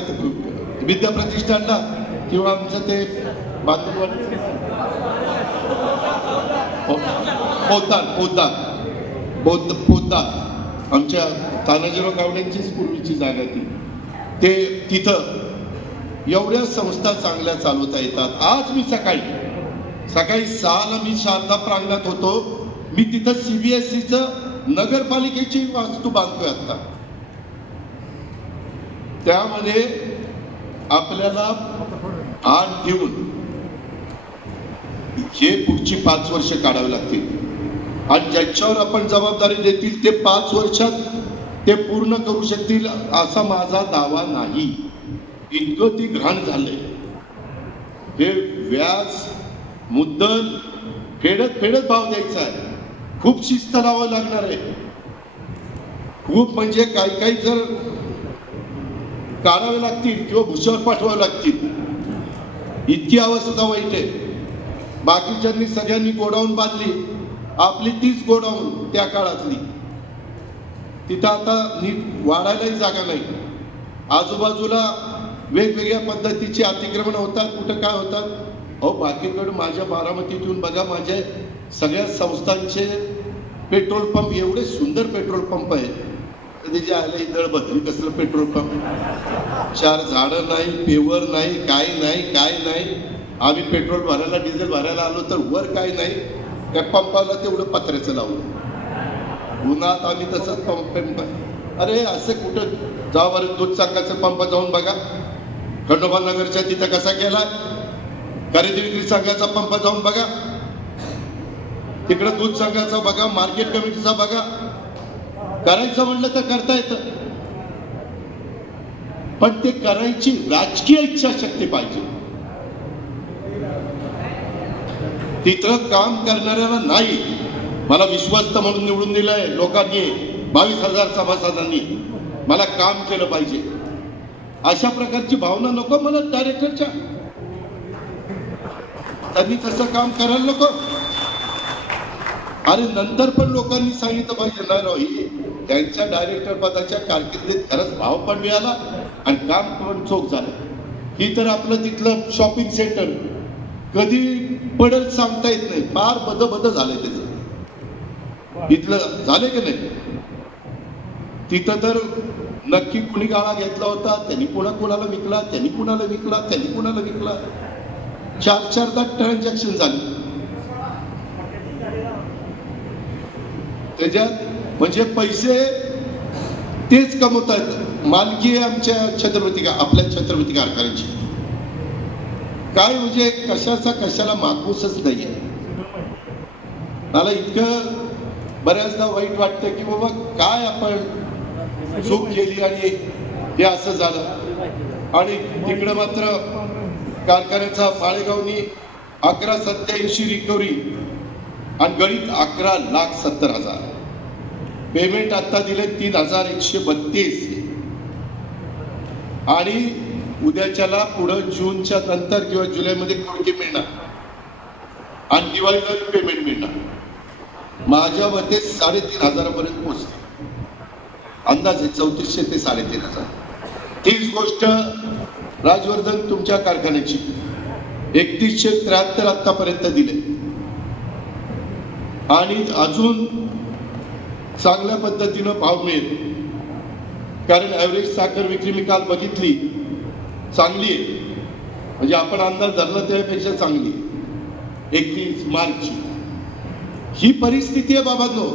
विद्या प्रतिष्ठानला किंवा आमचं ते पोतात आमच्या तानाजीराव गावड्यांचीच पूर्वीची जागा ती तिथं एवढ्या संस्था चांगल्या चालवता येतात. आज मी सकाळी 6ला मी शारदा प्रांगणात होतो. मी तिथं CBSEचं नगरपालिकेची वास्तू बांधतोय आता. त्यामध्ये आपल्याला भान ठेवून हे पुढची 5 वर्ष काढावी लागतील आणि ज्याच्यावर आपण जबाबदारी देतील ते 5 वर्षात ते पूर्ण करू शकतील असा माझा दावा नाही. इतकं ती घाण झालंय. हे व्याज मुद्दल फेडत भाव द्यायचा आहे. खूप शिस्त लावावं लागणार आहे. खूप म्हणजे काही जर काढावे लागतील किंवा भुशावर पाठवावे लागतील. इतकी अवस्था वाईट आहे. बाकीच्यांनी सगळ्यांनी गोडाऊन बांधली, आपली तीच गोडाऊन त्या काळातली. तिथं आता नीट वाढायलाही जागा नाही. आजूबाजूला वेगवेगळ्या पद्धतीची अतिक्रमण होतात. कुठं काय होतात अहो. बाकीकडे माझ्या बारामतीतून बघा, माझ्या सगळ्या संस्थांचे पेट्रोल पंप एवढे सुंदर पेट्रोल पंप आहेत. कधी जे आले दळ बदली कसलं पेट्रोल पंप, 4 झाडं नाही, पेवर नाही, काय नाही. आम्ही पेट्रोल भरायला डिझेल भरायला आलो तर वर काय नाही, त्या पंपाला तेवढं पत्र्याचं लावलं. उन्हात आम्ही तसंच पंप. अरे असं कुठं जा बरं. दूध संघाचा पंप जाऊन बघा, खंडोबा नगरच्या तिथं कसा केला. खरेदी विक्री संघाचा पंप जाऊन बघा, तिकडे दूध संघाचा बघा, मार्केट कमिटीचा बघा. करायचं म्हणलं तर करता येतं, पण ते करायची राजकीय इच्छाशक्ती पाहिजे. तिथं काम करणाऱ्याला नाही. मला विश्वस्त म्हणून निवडून दिलंय लोकांनी, 22,000 सभासदांनी. मला काम केलं पाहिजे अशा प्रकारची भावना नको मला डायरेक्टरच्या. त्यांनी तसं काम करायला नको. आणि नंतर पण लोकांनी सांगितलं पाहिजे ना राही, त्यांच्या डायरेक्टर पदाच्या कारकिर्दीत खरंच भाव पण मिळाला आणि काम पण चोख झालं. ही तर आपलं तिथलं शॉपिंग सेंटर कधी पडेल सांगता येत नाही. फार बद झालंय त्याचं. इथलं झाले की नाही. तिथं तर नक्की कुणी गाळा घेतला होता, त्यांनी कुणाला विकला, त्यांनी कुणाला विकला. 4-4दा ट्रान्झॅक्शन झाली त्याच्यात. म्हणजे पैसे तेच कमवतात. मालकी आहे आमच्या आपल्या छत्रपती कारखान्याची. काय म्हणजे कशाला मागूसच नाहीये. मला इतकं बऱ्याचदा वाईट वाटतं की बाबा काय आपण चूक केली आणि हे असं झालं. आणि तिकडं मात्र कारखान्याचा माळेगावनी 1187 रिकव्हरी आणि गणित 11,70,000. पेमेंट आता दिले 3,132. आणि उद्याच्याला पुढं जूनच्या नंतर किंवा जुलैमध्ये कोणती मिळणार आणि दिवाळीला पेमेंट मिळणार. माझ्या मते 3,500 पर्यंत पोहोचते अंदाजे 3,400 ते 3,500. तीच गोष्ट राजवर्धन तुमच्या कारखान्याची 3,173 आतापर्यंत दिले आणि अजून चांगल्या पद्धतीनं भाव मिळेल. कारण ऍव्हरेज साखर विक्री मी काल बघितली, चांगली आहे. म्हणजे आपण अंदाज धरला त्यापेक्षा चांगली 31 मार्चची. ही परिस्थिती आहे बाबांनो.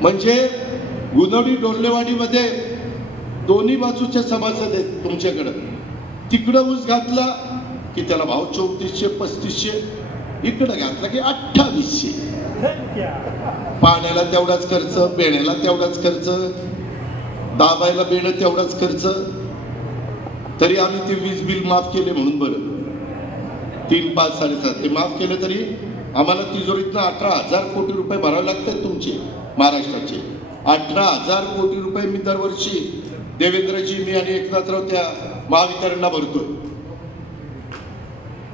म्हणजे गुणवडी डोलेवाडीमध्ये दोन्ही बाजूच्या सभासद आहेत तुमच्याकडं. तिकडं ऊस घातला की त्याला भाव 3400-3500, इकडं घातला की 2800. पाण्याला तेवढाच खर्च, बेण्याला तेवढाच खर्च, दाबायला बेणं तेवढाच खर्च. तरी आम्ही ते वीज बिल माफ केले म्हणून बरं. 3, 5, 7.5 ते माफ केलं तरी आम्हाला तिजोरीतनं 18,000 कोटी रुपये भरावे लागतात तुमचे महाराष्ट्राचे. 18,000 कोटी रुपये मी दरवर्षी देवेंद्रजी, मी आणि एकनाथराव त्या महावितरणला भरतोय.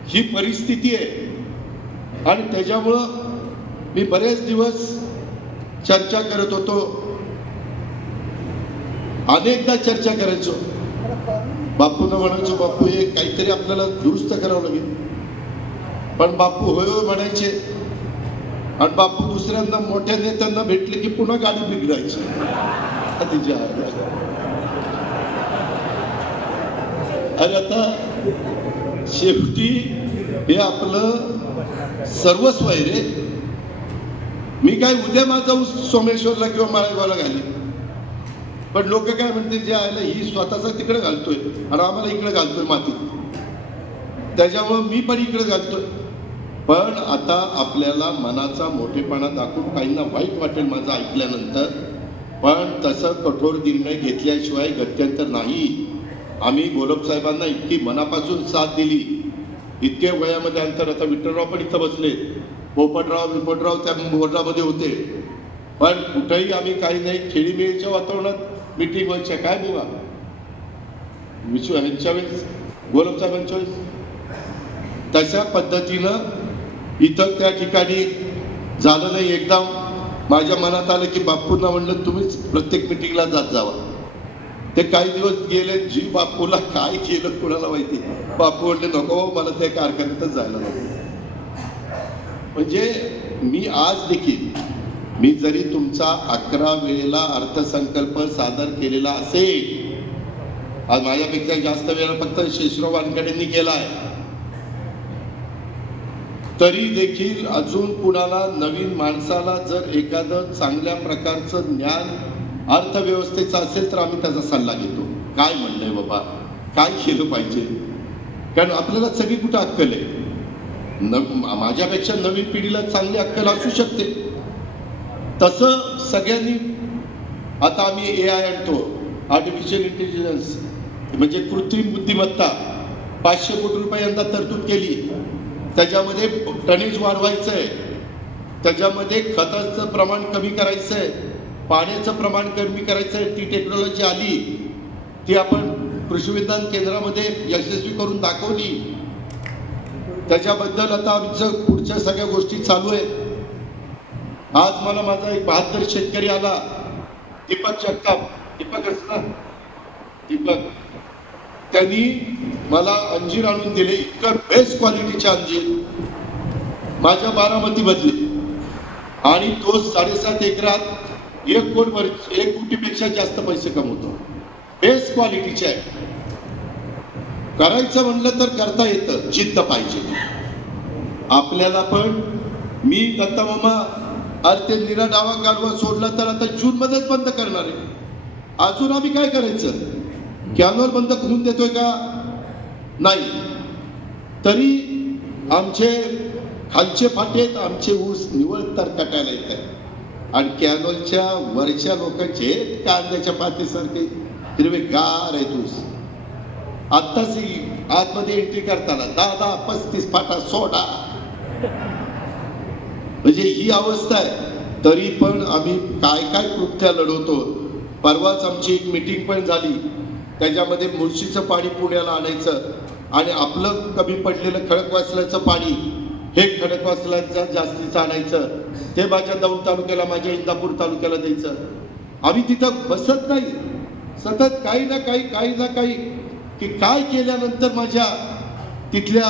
ही परिस्थिती आहे आणि त्याच्यामुळं मी बरेच दिवस चर्चा करत होतो, अनेकदा चर्चा करायचो. बापूंना म्हणायचो, बापू हे काहीतरी आपल्याला दुरुस्त करावं लागेल. पण बापू होय होय म्हणायचे आणि बापू दुसऱ्यांना मोठ्या नेत्यांना भेटले की पुन्हा गाडी बिघडायची. अरे आता शेवटी हे आपलं सर्वस्व आहे रे. मी काय उद्या माझा सोमेश्वरला किंवा माळेगावला घाली, पण लोक काय म्हणते, जे आहे ही स्वतःचा तिकडे घालतोय आणि आम्हाला इकडे घालतोय मातीत, त्याच्यामुळं मी पण इकडे घालतोय. पण आता आपल्याला मनाचा मोठेपणा दाखवून काहींना वाईट वाटेल माझं ऐकल्यानंतर, पण तसं कठोर निर्णय घेतल्याशिवाय गत्यंतर नाही. आम्ही गोलब साहेबांना इतकी मनापासून साथ दिली, इतके वयामध्ये अंतर. आता विठ्ठलराव पण इथं बसले, पोपटराव त्या बोर्डामध्ये होते, पण कुठेही आम्ही काही नाही, खेळीमेळीच्या वातावरणात मिटिंग व्हायच्या. काय बोला ह्यांच्या वेळेस, गोलब साहेबांच्या वेळेस तशा पद्धतीनं इथं त्या ठिकाणी झालं नाही. एकदा माझ्या मनात आलं की बापूंना म्हणलं तुम्हीच प्रत्येक मिटिंगला जात जावा. ते काही दिवस गेले, जी बापूला काय केलं कुणाला माहिती. बापू म्हणले नको, मला त्या कारखान्यातच जायला नको. म्हणजे मी आज देखील, मी जरी तुमचा 11 वेळेला अर्थसंकल्प सादर केलेला असेल, आज माझ्यापेक्षा जास्त वेळा फक्त शेषराव वानखेडेंनी केलाय, तरी देखील अजून कुणाला नवीन माणसाला जर एखादं चांगल्या प्रकारचं ज्ञान अर्थव्यवस्थेचं असेल तर आम्ही त्याचा सल्ला घेतो. काय म्हणलंय बाबा, काय केलं पाहिजे, कारण आपल्याला सगळी कुठं अक्कल आहे. माझ्यापेक्षा नवीन पिढीला चांगली अक्कल असू शकते, तसं सगळ्यांनी. आता आम्ही AI आणतो, आर्टिफिशियल इंटेलिजन्स म्हणजे कृत्रिम बुद्धिमत्ता, 500 कोटी रुपये यंदा तरतूद केली. त्याच्यामध्ये टनेज वाढवायचंय, त्याच्यामध्ये खताचं प्रमाण कमी करायचंय, पाण्याचं प्रमाण कमी करायचंय. ती टेक्नॉलॉजी आली, ती आपण कृषी विज्ञान केंद्रामध्ये यशस्वी करून दाखवली. त्याच्याबद्दल आता आमचं पुढच्या सगळ्या गोष्टी चालू आहेत. आज मला माझा एक 72 शेतकरी आला, दीपक जगताप, दीपकच ना, दीपक, त्यांनी मला अंजीर आणून दिले, इतकं बेस्ट क्वालिटीचे अंजीर, माझ्या बारामतीमधले, आणि तो 7.5 एकरात 1 कोटीपेक्षा जास्त पैसे कमवतो. बेस्ट क्वालिटीचे आहे. करायचं म्हणलं तर करता येतं, जिद्द पाहिजे आपल्याला. पण मी दत्तामामा अरे ते निरा डावा कालवा सोडला तर आता जून मध्येच बंद करणार आहे. अजून आम्ही काय करायचं, कॅनॉल बंद करून देतोय का नाही, तरी आमचे खालचे फाटेत आमचे ऊस निवळ तर कटायला येत आहे. आणि कॅनॉलच्या वरच्या लोकांचे कांद्याच्या पातीसारखे हिरवेगार आहेत ऊस. आत्ताच आतमध्ये एंट्री करताना 10-35 फाटा सोडा, म्हणजे ही अवस्था आहे. तरी पण आम्ही काय काय कृत्या लढवतो. परवाच आमची एक मीटिंग पण झाली, त्याच्यामध्ये मुळशीचं पाणी पुण्याला आणायचं आणि आपलं कमी पडलेलं खडकवासल्याचं पाणी हे खडकवासल्याचं जास्तीचं आणायचं, ते माझ्या दौंड तालुक्याला, माझ्या इंदापूर तालुक्याला द्यायचं. आम्ही तिथं बसत नाही, सतत काही ना काही की काय केल्यानंतर माझ्या तिथल्या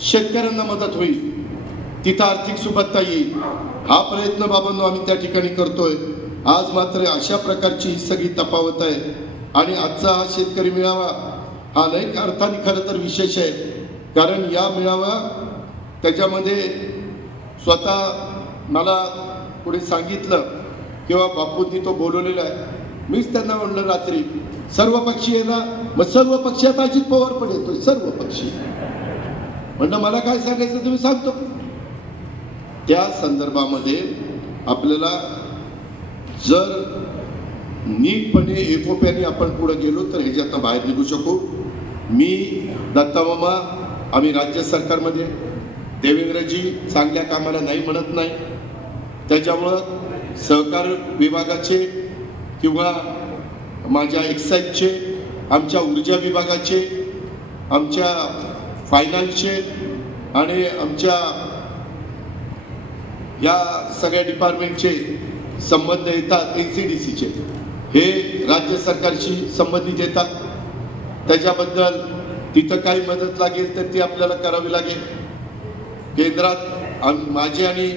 शेतकऱ्यांना मदत होईल, तिथं आर्थिक सुबत्ता येईल. हा प्रयत्न बाबांनो आम्ही त्या ठिकाणी करतोय. आज मात्र अशा प्रकारची ही सगळी तफावत आहे. आणि आजचा हा शेतकरी मेळावा हा अनेक अर्थाने खरं तर विशेष आहे, कारण या मेळावा त्याच्यामध्ये स्वतः मला पुढे सांगितलं किंवा बापूंनी तो बोलवलेला आहे. मीच त्यांना म्हणलं रात्री, सर्व पक्षी आहे ना, मग सर्व पक्षात अजित पवार पण येतोय, सर्व पक्षी. म्हणलं मला काय सांगायचं तुम्ही सांगतो. त्या संदर्भामध्ये आपल्याला जर नीटपणे एकोप्याने आपण पुढे गेलो तर ह्याच्यातनं बाहेर निघू शकू. मी दत्तामामा आम्ही राज्य सरकारमध्ये देवेंद्रजी चांगल्या कामाला नाही म्हणत नाही, त्याच्यामुळं सहकार विभागाचे किंवा माझ्या एक्साईजचे, आमच्या ऊर्जा विभागाचे, आमच्या फायनान्सचे आणि आमच्या या सगळ्या डिपार्टमेंटचे संबंध येतात, NCDCचे हे राज्य सरकारशी संबंधित येतात. त्याच्याबद्दल तिथं काही मदत लागेल तर ती आपल्याला करावी लागेल. केंद्रात माझे आणि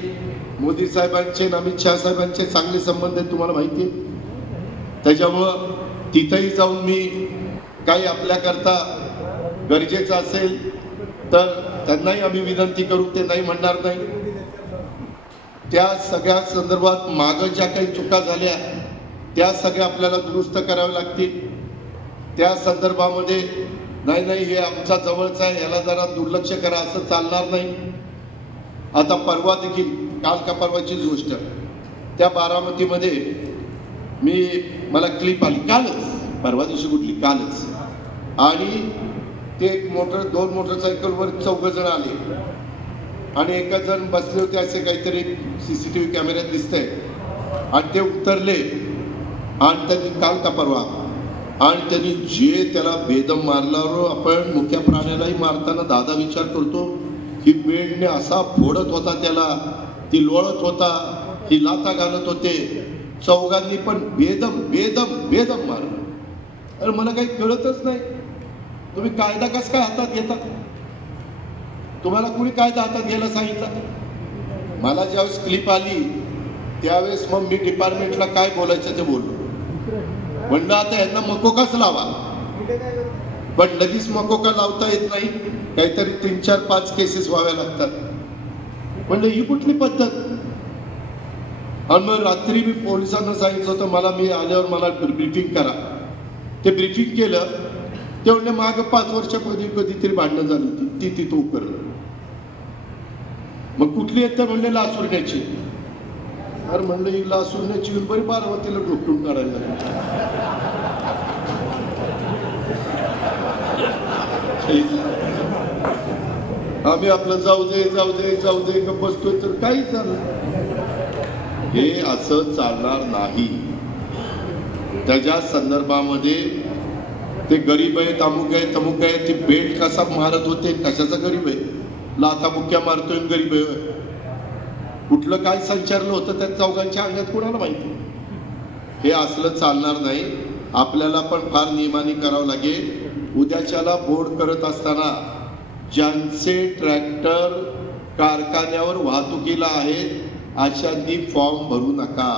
मोदी साहेबांचे आणि अमित शहा साहेबांचे चांगले संबंध आहेत, तुम्हाला माहिती आहे. त्याच्यामुळं तिथंही जाऊन मी काही आपल्याकरता गरजेचं असेल तर त्यांनाही आम्ही विनंती करू, ते नाही म्हणणार नाही. त्या सगळ्या संदर्भात मागं ज्या काही चुका झाल्या त्या सगळ्या आपल्याला दुरुस्त कराव्या लागतील. त्या संदर्भामध्ये नाही हे आमचा जवळचा आहे, याला जरा दुर्लक्ष करा असं चालणार नाही. आता परवा देखील, काल का परवाचीच गोष्ट, त्या बारामतीमध्ये मला क्लिप आली कालच, परवा दिवशी कुठली, कालच, आणि ते दोन मोटरसायकलवर 4 जण आले आणि एका जण बसले होते असे काहीतरी CCTV कॅमेऱ्यात दिसतंय, आणि ते उतरले आणि त्यांनी काल का परवा, आणि त्यांनी जे त्याला बेदम मारल्यावर आपण मुख्य प्राण्यालाही मारताना दादा विचार करतो की बेडने असा फोडत होता त्याला, ती लोळत होता, ही लाथा घालत होते, चौघांनी पण बेदम बेदम बेदम मारलं. अरे मला काही कळतच नाही, तुम्ही कायदा कस काय हातात घेता? तुम्हाला कुणी कायदा हातात घ्यायला सांगितलं? मला ज्यावेळेस क्लिप आली त्यावेळेस मग मी डिपार्टमेंटला काय बोलायचं ते बोललो. म्हणलं आता यांना मकोकाच लावा, पण लगेच मकोका लावता येत नाही, काहीतरी 3, 4, 5 केसेस व्हाव्या लागतात. म्हणलं ही कुठली पद्धत? आणि मग रात्री मी पोलिसांना सांगितलं होतं मला, मी आल्यावर मला ब्रीफिंग करा. ते ब्रीफिंग केलं, ते म्हणले मागं 5 वर्षापूर्वी कधीतरी भांडणं झाली होती, ती तिथं उकरलं. मग कुठली येत म्हणले लासुरण्याची. अरे म्हणलं ही लासुरण्याची येऊन बरी बारामतीला ढोकून काढायला लागली. आम्ही आपलं जाऊ दे बसतोय तर काही झालं. हे असं चालणार नाही. त्याच्या संदर्भामध्ये ते गरीब आहे, तमुक आहे, ते बेल्ट कसा मारत होते, कशाचा गरीब आहे, लाथा मुक्या मारतोय गरीब आहे. कुठलं काय संचारलं होतं त्या चौघांच्या अंगात कोणाला माहिती. हे असलं चालणार नाही. आपल्याला पण फार नियमाने करावं लागेल. उद्याच्याला बोर्ड करत असताना ज्यांचे ट्रॅक्टर कारखान्यावर वाहतुकीला आहेत अशांनी फॉर्म भरू नका.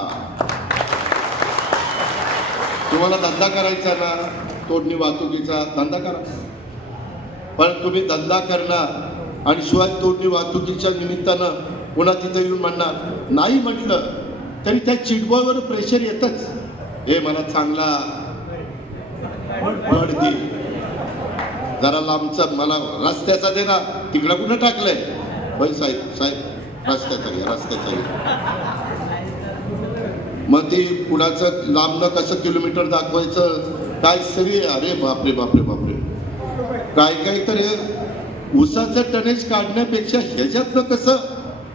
तुम्हाला धंदा करायचा ना, तोडणी वाहतुकीचा धंदा करा, पण तुम्ही धंदा करणार आणि शिवाय तोडणी वाहतुकीच्या निमित्तानं पुन्हा तिथे येऊन म्हणणार. नाही म्हटलं तरी त्या चिटबॉयवर प्रेशर येतच. हे मला चांगला बळ दे, जरा लांबचा मला रस्त्याचा दे ना, तिकडं कुठं टाकलंय? होय साहेब रस्त्याचा घ्या. मग ते कुणाचं लांबनं कसं किलोमीटर दाखवायचं काय सगळी, अरे बापरे. काय तर ऊसाचं टनेज काढण्यापेक्षा ह्याच्यातनं कसं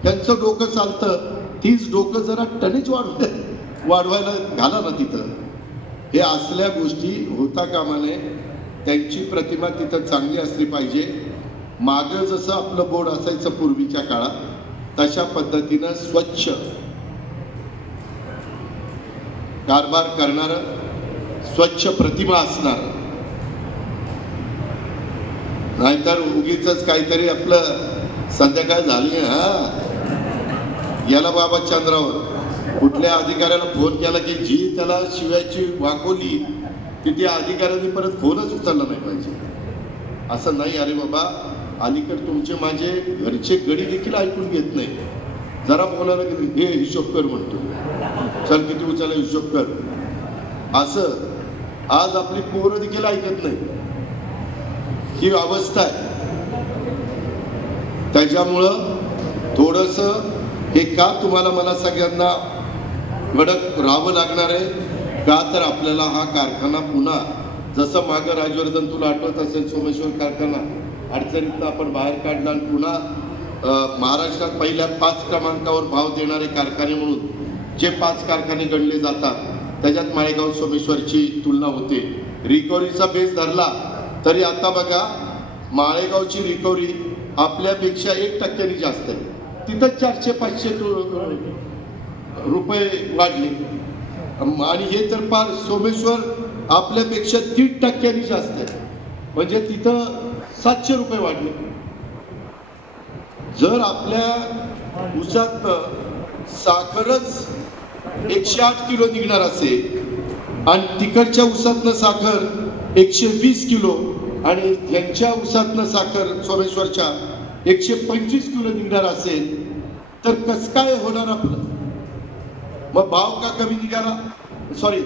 त्यांचं डोकं चालतं, तीच डोकं जरा टनेज वाढवायला घाला ना तिथं. हे असल्या गोष्टी होता कामा नये. त्यांची प्रतिमा तिथं चांगली असली पाहिजे. मागं जसं आपलं बोर्ड असायचं पूर्वीच्या काळात तशा पद्धतीनं स्वच्छ कारभार करणार, स्वच्छ प्रतिमा असणार. नाहीतर उगीच काहीतरी आपलं संध्याकाळ झाली, याला बाबा चंद्रावर कुठल्या अधिकाऱ्याला फोन केला की जी त्याला शिवायची वाकवली की त्या अधिकाऱ्यांनी परत फोनच उचलला नाही पाहिजे. असं नाही. अरे बाबा, अलीकडे तुमचे माझे घरचे गडी देखील ऐकून घेत नाही. जरा बोलायला गेले हे हिशोब कर म्हणतो, चल किती उचलला हिशोब कर. असं आज आपली पोरं देखील ऐकत नाही. ही अवस्था आहे. त्याच्यामुळं थोडस हे का तुम्हाला मला सगळ्यांना कडक राहावं लागणार आहे का, तर आपल्याला हा कारखाना पुन्हा जसं मागं राजवर्धन तुला आठवत असेल सोमेश्वर कारखाना अडचणीतनं आपण बाहेर काढला आणि पुन्हा महाराष्ट्रात पहिल्या 5 क्रमांकावर भाव देणारे कारखाने म्हणून जे 5 कारखाने गणले जातात त्याच्यात माळेगाव सोमेश्वरची तुलना होते. रिकव्हरीचा बेस धरला तरी आता बघा माळेगावची रिकव्हरी आपल्यापेक्षा 1% जास्त आहे. तिथं 400-500 रुपये वाढले आणि हे तर फार सोमेश्वर आपल्यापेक्षा 3% जास्त आहे, म्हणजे तिथं 700 रुपये वाढले. जर आपल्या ऊसात साखरच 108 किलो निघणार असेल आणि तिकडच्या ऊसातनं साखर 120 किलो आणि यांच्या ऊसातनं साखर सोमेश्वरच्या 125 किलो निघणार असेल तर कसं काय होणार आपलं? मग भाव का कमी निघाला, सॉरी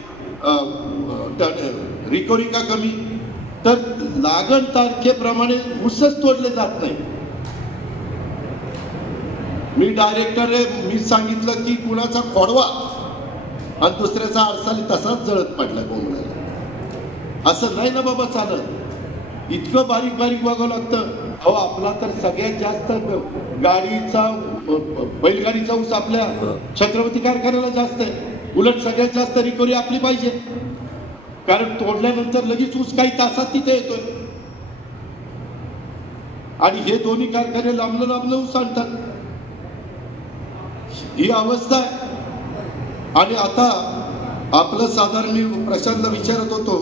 रिकव्हरी का कमी? तर लागण तारखेप्रमाणे ऊसच तोडले जात नाही. मी डायरेक्टर आहे, मी सांगितलं की कुणाचा खोडवा आणि दुसऱ्याचा आरसाली तसाच जळत पडला कोंबड्याला. असं नाही ना बाबा चालत. इतकं बारीक बारीक बघावं लागतं. अहो आपला तर सगळ्यात जास्त गाडीचा बैलगाडीचा ऊस आपल्या छत्रपती कारखान्याला जास्त आहे. उलट सगळ्यात जास्त रिकव्हरी आपली पाहिजे, कारण तोडल्यानंतर लगेच ऊस काही तासात तिथे येतोय आणि हे दोन्ही कारखाने लांबलं लांबलं ऊस आणतात. ही अवस्था आहे. आणि आता आपलं साधारण मी प्रशांतला विचारत होतो,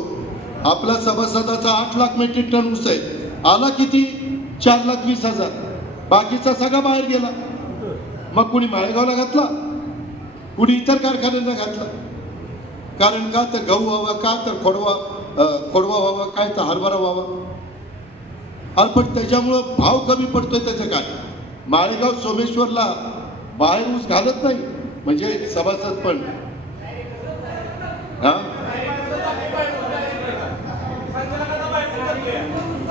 आपला सभासदाचा 8 लाख मेट्रिक टन ऊस आहे, आला किती? 4,20,000. बाकीचा सगळा बाहेर गेला. मग कुणी माळेगावला घातला, कुणी इतर कारखान्यांना घातला. कारण का तर गहू व्हावा, का तर खोडवा व्हावा, काय तर हरभरा व्हावा. अरे पण त्याच्यामुळं भाव कमी पडतोय. त्याचं काय? माळेगाव सोमेश्वरला बाहेर ऊस घालत नाही म्हणजे सभासद पण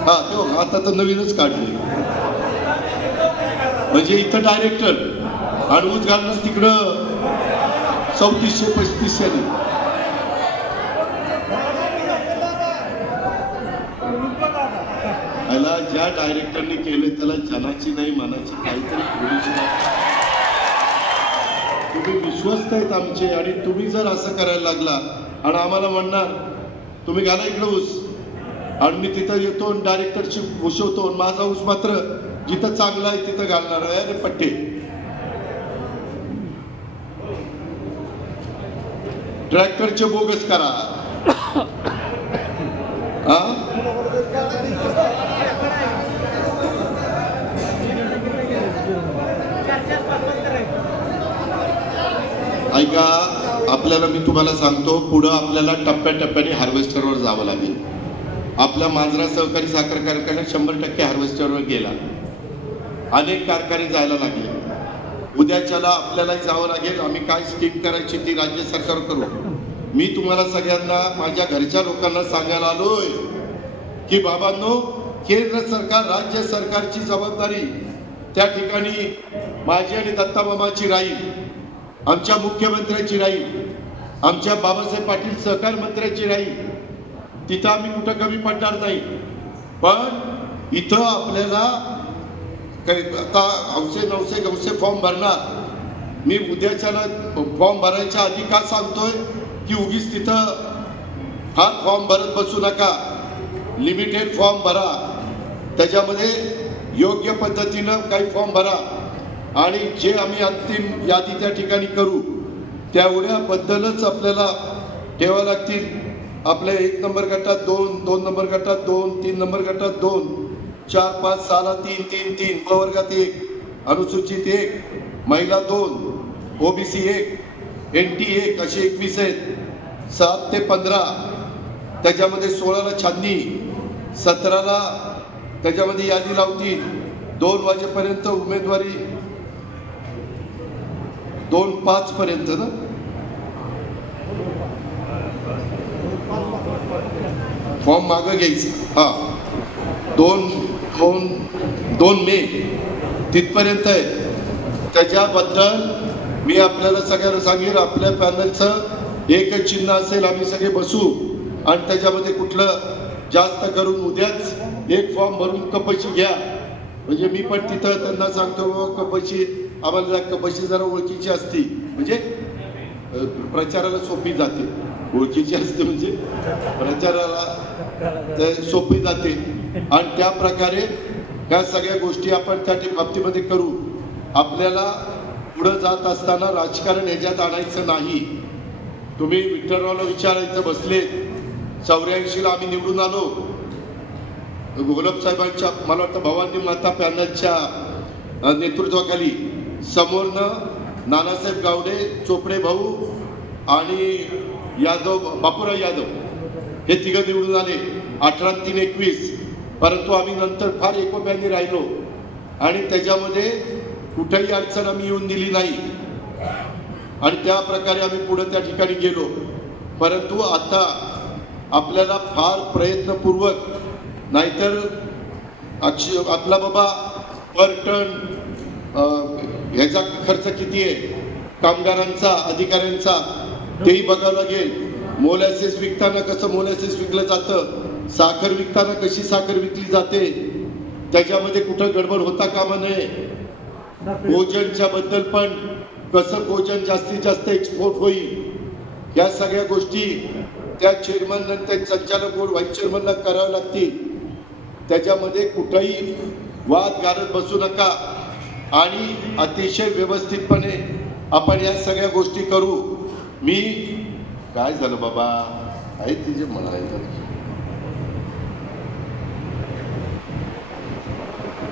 हा तो आता तर नवीनच काढले. म्हणजे इथं डायरेक्टर आणि ऊस घालणार तिकडं 3400-3500 याला ज्या डायरेक्टरने केले त्याला जनाची नाही मनाची काहीतरी थोडीशी. तुम्ही विश्वस्त आहेत आमचे आणि तुम्ही जर असं करायला लागला आणि आम्हाला म्हणणार तुम्ही घाला इकडं ऊस आणि मी तिथं येतो आणि डायरेक्टरची घुसवतो, माझा ऊस मात्र जिथं चांगला आहे तिथं घालणार आहे. अरे पट्टे, ट्रॅक्टरचे बोगस करा. ऐका, आपल्याला मी तुम्हाला सांगतो, पुढं आपल्याला टप्प्याटप्प्याने हार्वेस्टरवर जावं लागेल. आपला मांजरा सहकारी साखर कारखाना 100% हार्वेस्टरवर गेला. अनेक कारखाने जायला लागले. उद्याच्याला आपल्याला जावं लागेल. आम्ही काय स्कीम करायची ती राज्य सरकार करू. मी तुम्हाला सगळ्यांना, माझ्या घरच्या लोकांना सांगायला आलोय की बाबांनो, केंद्र सरकार राज्य सरकारची जबाबदारी त्या ठिकाणी माझी आणि दत्तामामाची राहील, आमच्या मुख्यमंत्र्याची राहील, आमच्या बाबासाहेब पाटील सहकार मंत्र्याची राहील. तिथं आम्ही कुठं कमी पडणार नाही. पण इथं आपल्याला आता 900 फॉर्म भरणार. मी उद्याच्याला फॉर्म भरायच्या आधी का सांगतोय की उगीच तिथं फार फॉर्म भरत बसू नका. लिमिटेड फॉर्म भरा, त्याच्यामध्ये योग्य पद्धतीनं काही फॉर्म भरा आणि जे आम्ही अंतिम यादी त्या ठिकाणी करू त्यावढ्याबद्दलच आपल्याला ठेवावं लागतील. आपल्या 1 नंबर गटात 2, 2 नंबर गटात 2, 3 नंबर गटात 2, 4, 5, 6, 3, 3, 3, ब वर्गात 1, अनुसूचित 1, महिला 2, ओबीसी 1, NT 1, असे 21 आहेत. 7 ते 15 त्याच्यामध्ये 16ला छाननी, 17ला त्याच्यामध्ये यादी लावतील. 2 वाजेपर्यंत उमेदवारी, 2-5 पर्यंत ना, फॉर्म मागं घ्यायचा. हा 2 मे तिथपर्यंत आहे. त्याच्याबद्दल मी आपल्याला सगळ्यांना सांगेन, आपल्या पॅनलचं एकच चिन्ह असेल, आम्ही सगळे बसू आणि त्याच्यामध्ये कुठलं जास्त करून उद्याच एक फॉर्म भरून कपशी घ्या. म्हणजे मी पण तिथं त्यांना सांगतो कपशी आम्हाला कपशी जरा ओळखीची असती म्हणजे प्रचाराला सोपी जाते. ओळखीची असते म्हणजे प्रचाराला सोपी जाते. आणि त्या प्रकारे ह्या सगळ्या गोष्टी आपण त्या बाबतीमध्ये करू. आपल्याला पुढे जात असताना राजकारण ह्याच्यात आणायचं नाही. तुम्ही विठ्ठलरावला विचारायचं बसले 84ला आम्ही निवडून आलो. घोलप साहेबांच्या मला वाटतं भवानी माता पॅनलच्या नेतृत्वाखाली समोरनं नानासाहेब गावडे, चोपडे भाऊ आणि यादव बापूराव यादव हे तिघं निवडून आले 18-3-21. परंतु आम्ही नंतर फार एकोप्याने राहिलो आणि त्याच्यामध्ये कुठेही अडचण आम्ही येऊन दिली नाही आणि त्या प्रकारे आम्ही पुढे त्या ठिकाणी गेलो. परंतु आता आपल्याला फार प्रयत्नपूर्वक नाहीतर आपला बाबा पर टन ह्याचा खर्च किती आहे कामगारांचा अधिकाऱ्यांचा तेही बघावं लागेल. मोलॅसिस विकताना कसं मोलॅसिस विकलं जातं, साखर विकताना कशी साखर विकली जाते, त्याच्यामध्ये कुठं गडबड होता कामा नये. भोजनच्या बद्दल पण कसं भोजन जास्तीत जास्त एक्सपोर्ट होईल या सगळ्या गोष्टी त्या चेअरमन त्या संचालक बोर्ड व्हाईस चेअरमनला कराव्या लागतील. त्याच्यामध्ये कुठेही वाद घालत बसू नका आणि अतिशय व्यवस्थितपणे आपण या सगळ्या गोष्टी करू. मी काय झालं बाबा आहे तिचे म्हणायचं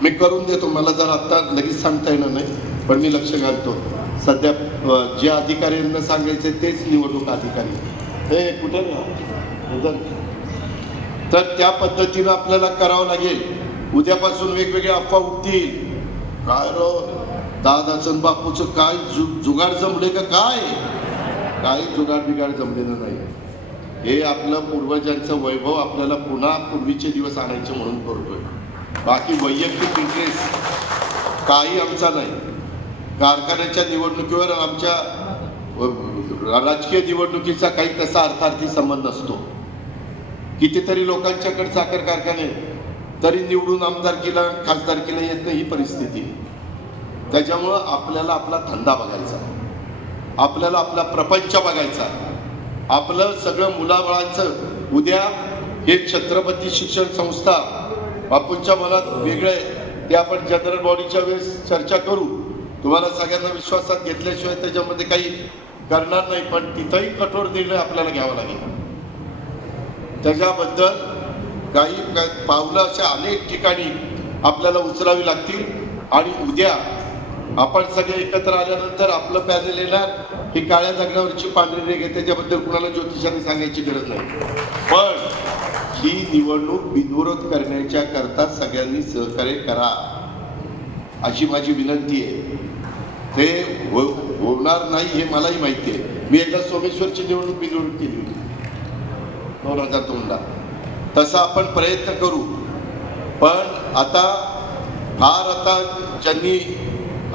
मी करून देतो. मला जर आता लगेच सांगता येणार नाही पण मी लक्ष घालतो. सध्या जे अधिकाऱ्यांना सांगायचे तेच निवडणूक अधिकारी हे कुठे तर त्या पद्धतीनं आपल्याला करावं लागेल. उद्यापासून वेगवेगळ्या अफवा उठतील. काय रो दादाचं बापूचं काय जुगाड जमले का काय काही जुगाड बिगाड जमलेलं नाही. हे आपलं पूर्वजांचं वैभव आपल्याला पुन्हा पूर्वीचे दिवस आणायचे म्हणून करतोय. बाकी वैयक्तिक इंटरेस्ट काही आमचा नाही. कारखान्याच्या निवडणुकीवर आमच्या राजकीय निवडणुकीचा काही तसा अर्थार्थी संबंध नसतो. कितीतरी लोकांच्याकडे साखर कारखाने तरी निवडून आमदारकीला खासदारकीला येत नाही ही परिस्थिती. त्याच्यामुळं आपल्याला आपला धंदा बघायचा, आपल्याला आपला प्रपंच बघायचा. आपलं सगळं मुलाबाळांचं उद्या हे छत्रपती शिक्षण संस्था बापूंच्या मनात वेगळे ते आपण जनरल बॉडीच्या वेळेस चर्चा करू. तुम्हाला सगळ्यांना विश्वासात घेतल्याशिवाय त्याच्यामध्ये काही करणार नाही. पण तिथंही कठोर निर्णय आपल्याला घ्यावा लागेल. त्याच्याबद्दल काही पावलं अशा अनेक ठिकाणी आपल्याला उचलावी लागतील. आणि उद्या आपण सगळे एकत्र आल्यानंतर आपलं पॅनल येणार. ही काळ्या दगडावरची पांढरी रेघ आहे त्याच्याबद्दल कुणाला ज्योतिषाने सांगायची गरज नाही. पण ही निवडणूक बिनविरोध करण्याच्या करता सगळ्यांनी सहकार्य करा अशी माझी विनंती आहे. ते होणार नाही हे मलाही माहिती आहे. मी एकदा सोमेश्वरची निवडणूक बिनविरोध केली होती 2002ला. तसा आपण प्रयत्न करू. पण आता ज्यांनी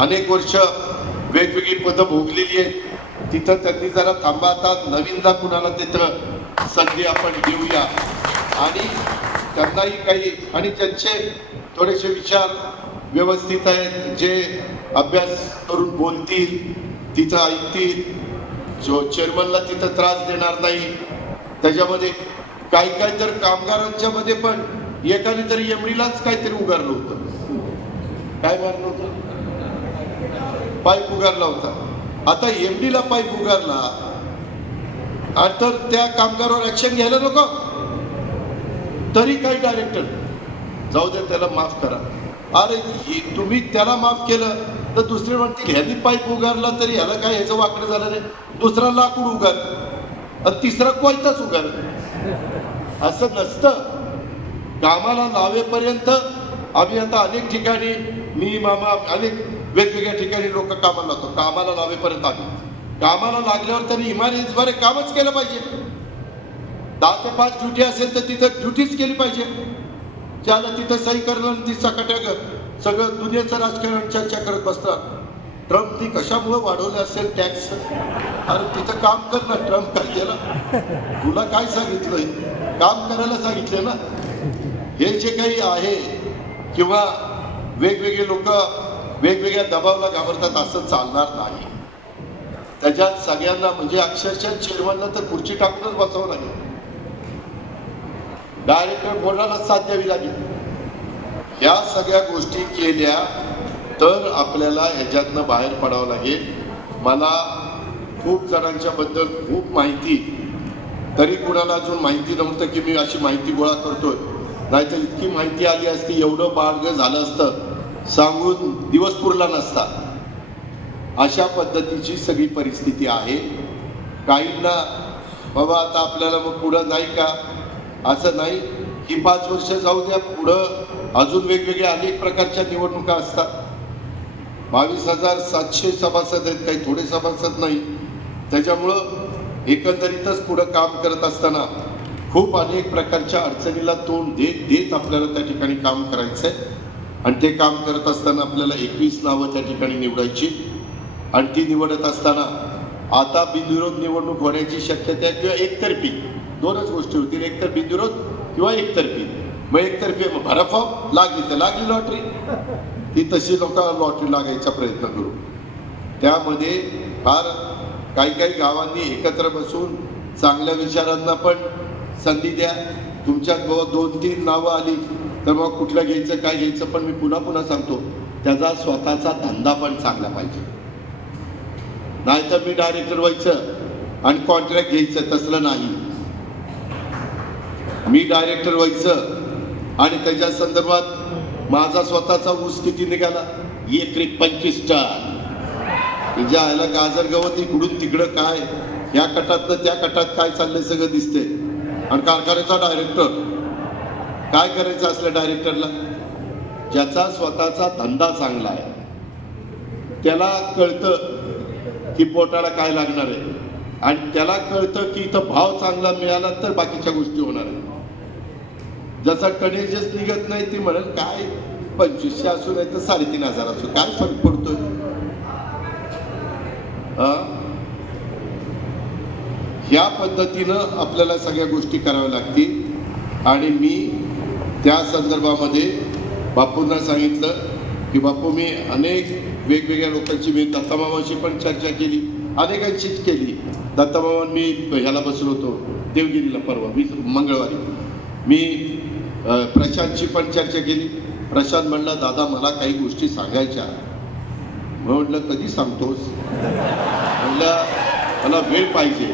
अनेक वर्ष वेगवेगळी पदं भोगलेली आहेत तिथं त्यांनी जरा थांबा. आता नवीनला कुणाला तिथं संधी आपण देऊया आणि त्यांनाही काही आणि त्यांचे थोडेसे विचार व्यवस्थित आहेत जे अभ्यास करून बोलतील तिथं ऐकतील. जो चेअरमनला तिथं त्रास देणार नाही. त्याच्यामध्ये काही तर कामगारांच्या मध्ये पण एकाने तरी एमडीलाच काहीतरी उगारलं होतं. काय मारलं होतं? पाईप उगारला होता. आता एमडीला पाईप उगारला तर त्या कामगारावर ऍक्शन घ्यायला नको. तरी काही डायरेक्टर जाऊ दे त्याला माफ करा. अरे तुम्ही त्याला माफ केलं तर दुसरे म्हणतील ह्यानी पाईप उगारला तरी ह्याला काय ह्याचं वाकडं झालं नाही. दुसरा लाकूड उगार आणि तिसरा कोयताच उगार. असं नसतं. कामाला लावेपर्यंत आम्ही आता अनेक ठिकाणी मी मामा अनेक वेगवेगळ्या ठिकाणी लोक कामाला लागतो. कामाला लावेपर्यंत आम्ही कामाला लागल्यावर त्यांनी इमारतीद्वारे कामच केलं पाहिजे. 10 ते 5 ड्युटी असेल तर तिथं ड्युटीच केली पाहिजे. ज्याला तिथं सही करणं ती सकाट्या सगळं दुनियेचं राजकारण चर्चा करत बसतात. ट्रम्प ती कशामुळे वाढवले असेल टॅक्स. अरे तिथं काम कर ना. ट्रम्प काय केलं तुला काय सांगितलंय? काम करायला सांगितले ना. हे जे काही आहे किंवा वेगवेगळे लोक वेगवेगळ्या दबावाला घाबरतात असं चालणार नाही. त्याच्यात सगळ्यांना म्हणजे अक्षरशः चेअरमनला तर खुर्ची टाकूनच बसावं लागेल, डायरेक्टर बोर्डाला साथ द्यावी लागेल. ह्या सगळ्या गोष्टी केल्या तर आपल्याला ह्याच्यातनं बाहेर पडावं लागेल. मला खूप जणांच्या बद्दल खूप माहिती, तरी कुणाला अजून माहिती नव्हतं की मी अशी माहिती गोळा करतोय. नाहीतर इतकी माहिती आली असती, एवढं बाळग झालं असतं, सांगून दिवस पुरला नसता. अशा पद्धतीची सगळी परिस्थिती आहे. काहींना बाबा आता आपल्याला मग पुढं नाही का, असं नाही की 5 वर्ष जाऊ द्या, पुढं अजून वेगवेगळ्या अनेक प्रकारच्या निवडणुका असतात. 22,700 सभासद आहेत, काही थोडे सभासद नाही. त्याच्यामुळं एकंदरीतच पुढं काम करत असताना खूप अनेक प्रकारच्या अडचणीला तोंड देत देत आपल्याला त्या ठिकाणी काम करायचंय. आणि ते काम करत असताना आपल्याला 21 नावं त्या ठिकाणी निवडायची. आणि ती निवडत असताना आता बिनविरोध निवडणूक होण्याची शक्यता आहे किंवा एकतर्फी, दोनच गोष्टी होतील, एकतर बिनविरोध किंवा एकतर्फी. मग एकतर्फी मग भरा फॉर्म लागली तर लागली लॉटरी, ती तशी लोक लॉटरी लागायचा प्रयत्न करू. त्यामध्ये फार काही गावांनी एकत्र बसून चांगल्या विचारांना पण संधी द्या. तुमच्यात बाबा 2-3 नावं आली तर मग कुठलं घ्यायचं काय घ्यायचं, पण मी पुन्हा सांगतो त्याचा स्वतःचा धंदा पण चांगला पाहिजे. नाहीतर मी डायरेक्टर व्हायचं आणि कॉन्ट्रॅक्ट घ्यायचं, तसलं नाही. मी डायरेक्टर व्हायचं आणि त्याच्या संदर्भात माझा स्वतःचा ऊस किती निघाला, एकरी 25 टन. ज्या ह्याला गाजर गवत इकडून तिकडं काय, या कटातनं त्या कटात काय चाललंय सगळं दिसतंय. आणि कारखान्याचा डायरेक्टर काय करायचं असलं डायरेक्टरला, ज्याचा स्वतःचा धंदा चांगला आहे, त्याला कळतं की पोटाला काय लागणार आहे, आणि त्याला कळतं की इथं भाव चांगला मिळाला तर बाकीच्या गोष्टी होणार आहेत. जसा टनेजच निघत नाही ती म्हणेल काय 2500 असू नाही तर 3,500 असू, काय फरक पडतोय. ह्या पद्धतीनं आपल्याला सगळ्या गोष्टी कराव्या लागतील. आणि मी त्या संदर्भामध्ये बापूंना सांगितलं की बापू, मी अनेक वेगवेगळ्या लोकांची, मी दत्तामामाशी पण चर्चा केली, अनेकांचीच केली. दत्तामामान मी ह्याला बसलो होतो देवगिरीला परवा मंगळवारी. मी प्रशांतची पण चर्चा केली. प्रशांत म्हणला दादा मला काही गोष्टी सांगायच्या. म्हटलं कधी सांगतोस, म्हणलं मला वेळ पाहिजे.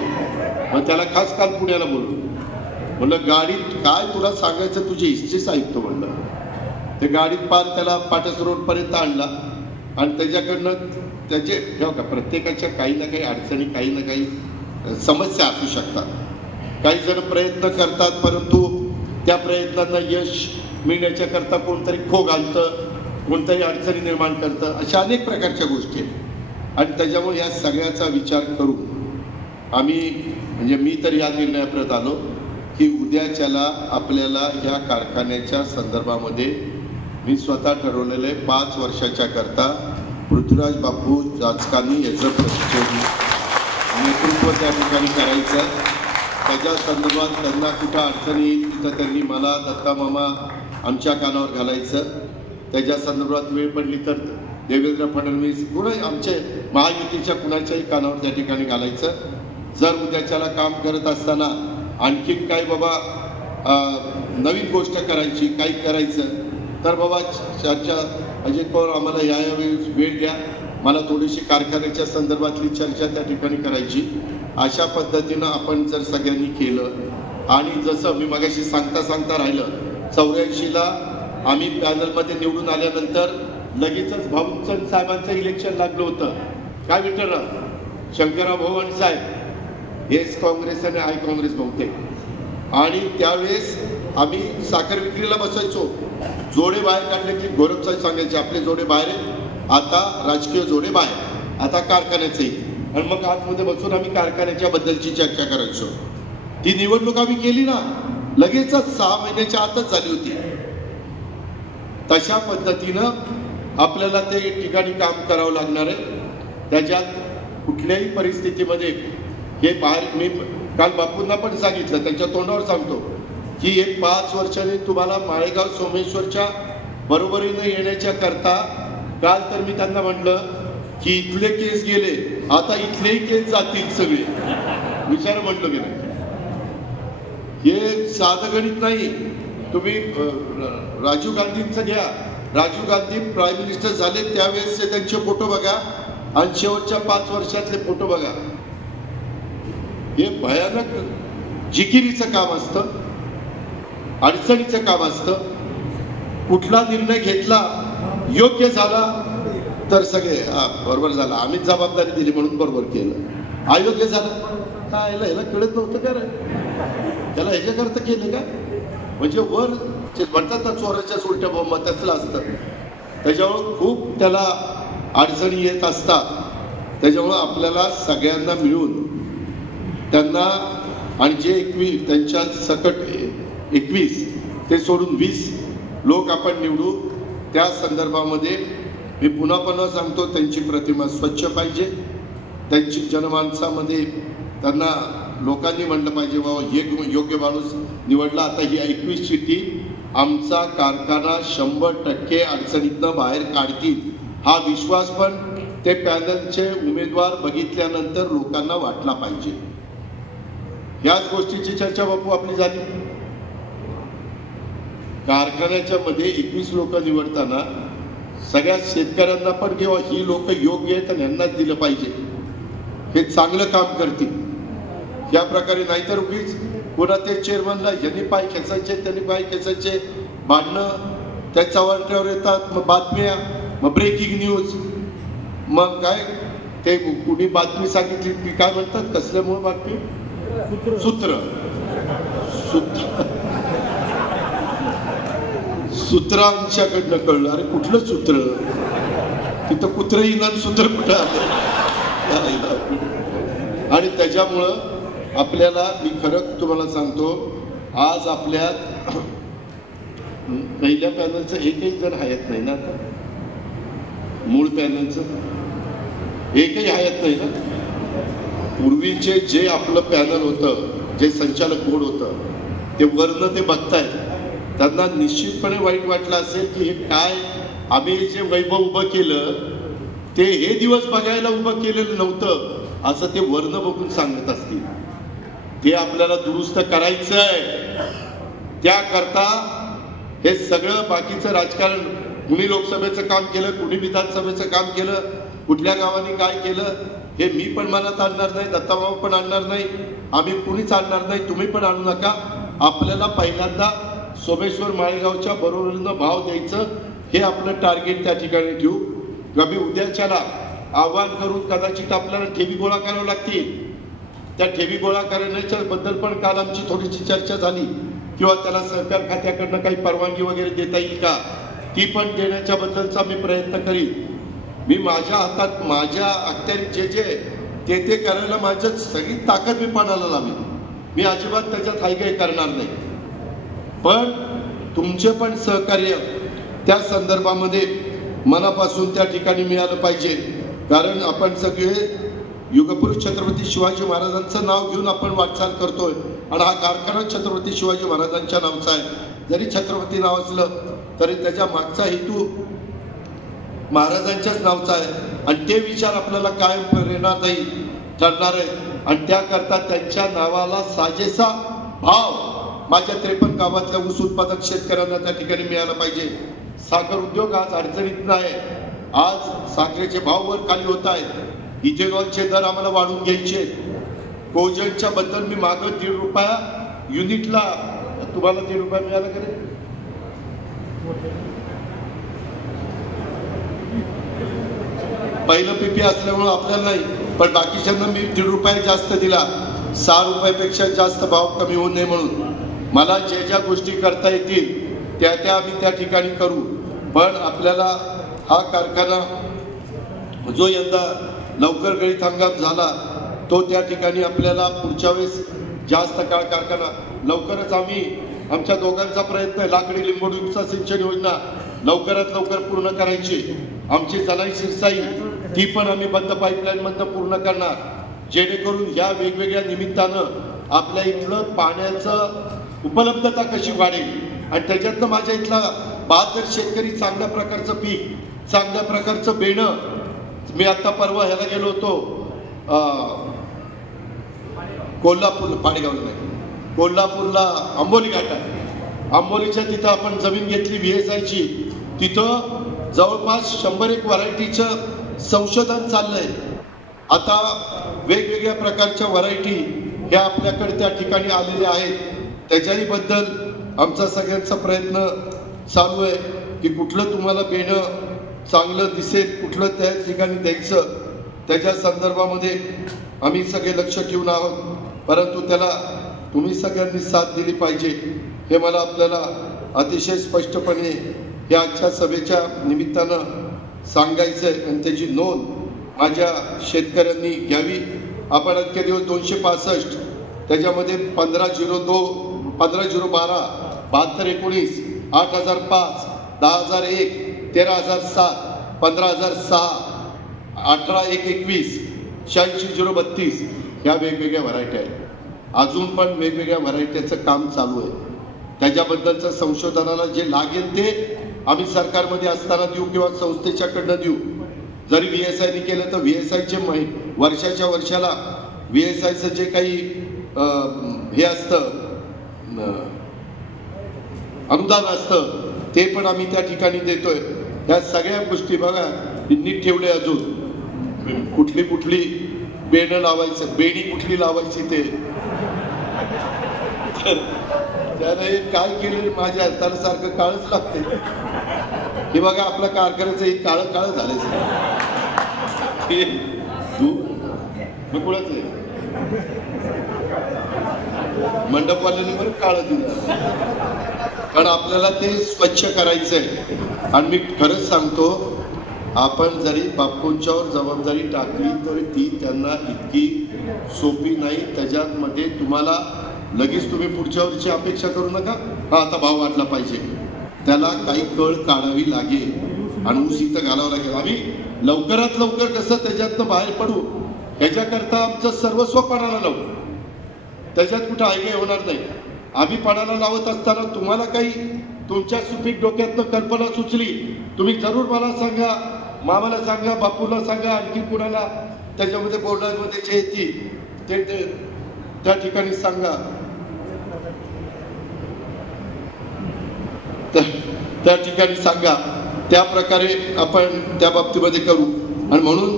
मग त्याला खास काल पुण्याला बोललो. म्हणलं गाडीत काय तुला सांगायचं, तुझी हिस्ट्रीच ऐकतो म्हणलं. ते गाडीत पार त्याला पाटस रोडपर्यंत आणला आणि त्याच्याकडनं त्याचे ठेव का प्रत्येकाच्या काही ना काही अडचणी, काही ना काही समस्या असू शकतात. काही जण प्रयत्न करतात परंतु त्या प्रयत्नांना यश मिळण्याच्या करता कोणतरी खो घालतं, कोणतरी अडचणी निर्माण करतं, अशा अनेक प्रकारच्या गोष्टी आहेत. आणि त्याच्यामुळे या सगळ्याचा विचार करू आम्ही, म्हणजे मी तर या निर्णयाप्रत आलो की उद्याच्याला आपल्याला ह्या कारखान्याच्या संदर्भामध्ये मी स्वतः ठरवलेलं आहे 5 वर्षाच्या करता पृथ्वीराज बापू जाचकांनी याचं प्रशिक्षण नेतृत्व त्या ठिकाणी करायचं. त्याच्या संदर्भात त्यांना कुठं अडचणी येईल तिथं त्यांनी मला दत्तामामा आमच्या कानावर घालायचं. त्याच्या संदर्भात वेळ पडली तर देवेंद्र फडणवीस कुणा आमचे महायुतीच्या कुणाच्याही कानावर त्या ठिकाणी घालायचं. जर उद्याच्याला काम करत असताना आणखीन काही बाबा नवीन गोष्ट करायची, काही करायचं तर बाबा चर्चा अजित पवार आम्हाला या वेळ द्या, मला थोडीशी कारखान्याच्या संदर्भातली चर्चा त्या ठिकाणी करायची. अशा पद्धतीनं आपण जर सगळ्यांनी केलं आणि जसं मी मगाशी सांगता राहिलं 84ला आम्ही पॅनलमध्ये निवडून आल्यानंतर लगेचच भाऊचंद साहेबांचं इलेक्शन लागलं होतं. काय विठ्ठलराव शंकरराव भाऊ आणि साहेब हेच काँग्रेस आणि आय काँग्रेस बहुतेक. आणि त्यावेळेस आम्ही साखर विक्रीला बसायचो. जोडे बाहेर काढले की गौरव साहेब सांगायचे आपले जोडे बाहेर आहे, आता राजकीय जोडे बाहेर, आता कारखान्याचे. आणि मग आतमध्ये बसून आम्ही कारखान्याच्या बद्दलची चर्चा करायचो. ती निवडणूक आम्ही केली ना, लगेचच 6 महिन्याच्या आतच झाली होती. तशा पद्धतीनं आपल्याला ते ठिकाणी काम करावं लागणार आहे. त्याच्यात कुठल्याही परिस्थितीमध्ये हे बाहेर, मी काल बापूंना पण सांगितलं, त्यांच्या तोंडावर सांगतो, की हे 5 वर्षांनी तुम्हाला माळेगाव सोमेश्वरच्या बरोबरीने येण्याच्या करता काल तर मी त्यांना म्हटलं की इथले केस गेले, आता इथलेही केस जातील सगळे. विचार म्हटलं की नाही, हे साधं गणित नाही. तुम्ही राजीव गांधींचं घ्या. राजीव गांधी प्राईम मिनिस्टर झाले त्यावेळेसचे त्यांचे फोटो बघा आणि शेवटच्या 5 वर्षातले फोटो बघा. हे भयानक जिकिरीचं काम असतं, अडचणीचं काम असतं. कुठला निर्णय घेतला योग्य झाला तर सगळे बरोबर झाला, आम्हीच जबाबदारी दिली म्हणून बरोबर केलं. अयोग्य झालं काय ह्याला कळत नव्हतं का रे, त्याला ह्याच्याकरता केलं का, म्हणजे वर म्हणतात ना चोराच्या सुलट्या बोंबा त्यातलं असतं. त्याच्यामुळं खूप त्याला अडचणी येत असतात. त्याच्यामुळं आपल्याला सगळ्यांना मिळून त्यांना आणि जे 21 त्यांच्या सकट 21 ते सोडून 20 लोक आपण निवडू. त्या संदर्भामध्ये मी पुन्हा सांगतो, त्यांची प्रतिमा स्वच्छ पाहिजे. त्यांची जनमानसामध्ये त्यांना लोकांनी म्हणलं पाहिजे बाबा हे योग्य माणूस निवडला. आता ही 21 चिठ्ठी आमचा कारखाना 100% अडचणीतनं बाहेर काढतील हा विश्वास पण ते पॅनलचे उमेदवार बघितल्यानंतर लोकांना वाटला पाहिजे. याच गोष्टीची चर्चा बापू आपली झाली. कारखान्याच्या मध्ये 21 लोक निवडताना सगळ्या शेतकऱ्यांना पण किंवा ही लोक योग्य आहेत आणि यांनाच दिलं पाहिजे, हे चांगलं काम करतील या प्रकारे. नाहीतर उगीच पुन्हा ते चेअरमनला यांनी पाय खेचायचे त्यांनी पाय खेचायचे भांडणं त्याच्या वाट्यावर येतात. मग बातम्या, मग ब्रेकिंग न्यूज, मग काय ते कुणी बातमी सांगितली की काय म्हणतात कसल्यामुळे बातमी सूत्र आमच्याकडनं कळलं. अरे कुठलं सूत्र, तिथं कुत्र येणार सूत्र कुठं आलं. आणि त्याच्यामुळं आपल्याला मी खरं तुम्हाला सांगतो, आज आपल्या पहिल्या पॅनलचं एकही जण हयात नाही ना, आता मूळ पॅनलचं एकही हयात नाही ना. पूर्वीचे जे आपलं पॅनल होतं, जे संचालक बोर्ड होतं, ते वरनं ते बघतायत, त्यांना निश्चितपणे वाईट वाटलं असेल की हे काय आम्ही जे वैभव उभं केलं ते हे दिवस बघायला उभं केलेलं नव्हतं असं ते वरनं बघून सांगत असतील. ते आपल्याला दुरुस्त करायचं आहे. त्याकरता हे सगळं बाकीचं राजकारण, कुणी लोकसभेचं काम केलं, कुणी विधानसभेचं काम केलं, कुठल्या गावाने काय केलं, हे मी पण मनात आणणार नाही, दत्ताभाऊ पण आणणार नाही, आम्ही कुणीच आणणार नाही, तुम्ही पण आणू नका. आपल्याला पहिल्यांदा सोमेश्वर माळेगावच्या बरोबरीनं भाव द्यायचं हे आपलं टार्गेट त्या ठिकाणी ठेवू. कमी उद्याच्याला आव्हान करून कदाचित आपल्याला ठेवी गोळा करावं लागतील. त्या ठेवी गोळा करण्याच्या बद्दल पण काल आमची थोडीशी चर्चा झाली, किंवा त्याला सहकार खात्याकडनं काही परवानगी वगैरे देता येईल का, ती पण देण्याच्या बद्दलचा मी प्रयत्न करीन. मी माझ्या हातात माझ्या अखत्यारीत जे ते करायला माझ्यात सगळी ताकद मी पणाला लावेन. मी अजिबात त्याच्यात हायगाय करणार नाही. पण तुमचे पण सहकार्य त्या संदर्भामध्ये मनापासून त्या ठिकाणी मिळालं पाहिजे. कारण आपण सगळे युगपुरुष छत्रपती शिवाजी महाराजांचं नाव घेऊन आपण वाटचाल करतोय आणि हा कारखाना छत्रपती शिवाजी महाराजांच्या नावाचा आहे. जरी छत्रपती नाव असलं तरी त्याच्या मागचा हेतू महाराजांच्याच नावचा आहे आणि ते विचार आपल्याला कायम प्रेरणादायी ठरणार आहे. आणि त्याकरता त्यांच्या नावाला साजेसा भाव माझ्या 53 गावातल्या ऊस उत्पादक शेतकऱ्यांना त्या ठिकाणी मिळाला पाहिजे. साखर उद्योग आज अडचणीत नाही. आज साखरेचे भाव वर खाली होत आहेत. इथेनॉलचे दर आम्हाला वाढवून घ्यायचे. कोजनच्या बद्दल मी मागं ₹1.5 युनिटला, तुम्हाला ₹1.5 मिळाला का रे? पहिलं पीपी असल्यामुळं आपल्याला नाही, पण बाकीच्यांना मी ₹1.5 जास्त दिला. ₹6 जास्त भाव कमी होऊ नये म्हणून. मला ज्या गोष्टी करता येतील त्या आम्ही त्या ठिकाणी करू. पण आपल्याला हा कारखाना जो यंदा लवकर गळीत हंगाम झाला तो त्या ठिकाणी आपल्याला पुढच्या वेळेस जास्त काळ कारखाना लवकरच आम्ही आमच्या दोघांचा प्रयत्न आहे. लाकडी लिंबोडी उपसा सिंचन योजना लवकरात लवकर पूर्ण करायची. आमची जलाई शिरसाई ती पण आम्ही बंद पाईपलाईन मधनं पूर्ण करणार, जेणेकरून या वेगवेगळ्या निमित्तानं आपल्या इथलं पाण्याचं उपलब्धता कशी वाढेल आणि त्याच्यातनं माझ्या इथला 72 शेतकरी चांगल्या प्रकारचं पीक, चांगल्या प्रकारचं बेणं. मी आता परवा ह्याला गेलो होतो कोल्हापूरला, पाडेगावला नाही, कोल्हापूरला आंबोली घाटात. आंबोलीच्या तिथं आपण जमीन घेतली VSIची. तिथं जवळपास 101 व्हरायटीचं संशोधन चाललंय. आता वेगवेगळ्या प्रकारच्या व्हरायटी ह्या आपल्याकडे त्या ठिकाणी आलेल्या आहेत. त्याच्याही बद्दल आमचा सगळ्यांचा प्रयत्न चालू आहे की कुठलं तुम्हाला बेणं चांगलं दिसेल, कुठलं त्या ठिकाणी द्यायचं, त्याच्या संदर्भामध्ये आम्ही सगळे लक्ष ठेवून आहोत. परंतु त्याला तुम्ही सगळ्यांनी साथ दिली पाहिजे हे मला आपल्याला अतिशय स्पष्टपणे या आजच्या सभेच्या निमित्तानं सांगायचं आहे आणि त्याची नोंद माझ्या शेतकऱ्यांनी घ्यावी. आपण इतके दिवस 265, त्याच्यामध्ये 1502, 15/012, 7219, 8005, 10001, 13007, 15006, 18121, 86032 ह्या वेगवेगळ्या व्हरायटी आहेत. अजून पण वेगवेगळ्या व्हरायटीचं काम चालू आहे. त्याच्याबद्दलचं संशोधनाला जे लागेल ते आम्ही सरकारमध्ये असताना देऊ किंवा संस्थेच्याकडनं देऊ. जरी VSIने केलं तर VSIचे वर्षाच्या वर्षाला VSIचं जे काही हे असतं अनुदान असतं ते पण आम्ही त्या ठिकाणी देतोय. ह्या सगळ्या गोष्टी बघा नीट ठेवले. अजून कुठली कुठली बेणं लावायचं, बेणी कुठली लावायची ते त्याने काय केलं माझ्या हाताला सारखं काळच लागते. हे बघा आपल्या कारखान्याचं हे काळ काळ झालंय. तू मी कुणाच आहे मंडपवाल्याने बरं काळ दिलं कारण आपल्याला ते स्वच्छ करायचंय. आणि मी खरंच सांगतो, आपण जरी बापूंच्यावर जबाबदारी टाकली तरी ती त्यांना इतकी सोपी नाही. त्याच्यामध्ये तुम्हाला लगेच तुम्ही पुढच्या वर्षी अपेक्षा करू नका हा आता भाव वाढला पाहिजे. त्याला काही कळ काढावी लागेल आणि ऊस इथं घालावं लागेल. आम्ही लवकरात लवकर कसं त्याच्यातनं बाहेर पडू ह्याच्याकरता आमचं सर्वस्व पणाला लावू. त्याच्यात कुठं आयडिया होणार नाही. आम्ही पणाला लावत असताना तुम्हाला काही तुमच्या सुपीक डोक्यातनं कल्पना सुचली तुम्ही जरूर मला सांगा, मामाला सांगा, बापूला सांगा, आणखी कुणाला त्याच्यामध्ये बोर्डामध्ये जे येतील ते त्या ठिकाणी सांगा. त्या ठिकाणी सांगा. त्या प्रकारे आपण त्या बाबतीमध्ये करू. आणि म्हणून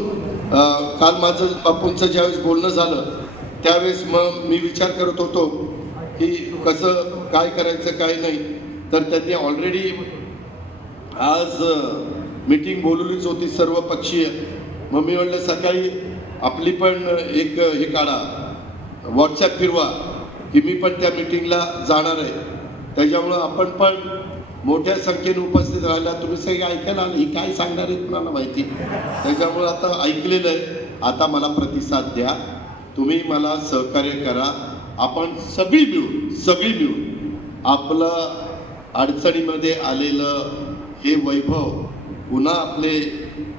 काल माझं बापूंचं ज्यावेळेस बोलणं झालं त्यावेळेस मग मी विचार करत होतो की कसं काय करायचं काय नाही. तर त्यांनी ऑलरेडी आज मीटिंग बोलवलीच होती सर्व पक्षीय. मग मी म्हणलं सकाळी आपली पण एक हे काढा, व्हॉट्सॲप फिरवा की मी पण त्या मीटिंगला जाणार आहे. त्याच्यामुळं आपण पण मोठ्या संख्येने उपस्थित राहिला. तुम्ही सगळे ऐकायला आले ही काय सांगणार आहे कुणाला माहिती. त्याच्यामुळं आता ऐकलेलं आहे. आता मला प्रतिसाद द्या, तुम्ही मला सहकार्य करा. आपण सगळी मिळून आपलं अडचणीमध्ये आलेलं हे वैभव पुन्हा आपले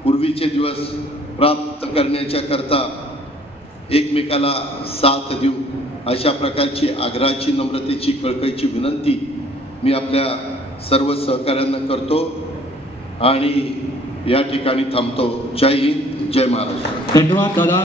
पूर्वीचे दिवस प्राप्त करण्याच्या करता एकमेकाला साथ देऊ. अशा प्रकारची आग्रहाची, नम्रतेची, कळकळीची विनंती मी आपल्या सर्व सहकाऱ्यांना करतो आणि या ठिकाणी थांबतो. जय हिंद, जय महाराष्ट्र. धन्यवाद दादा.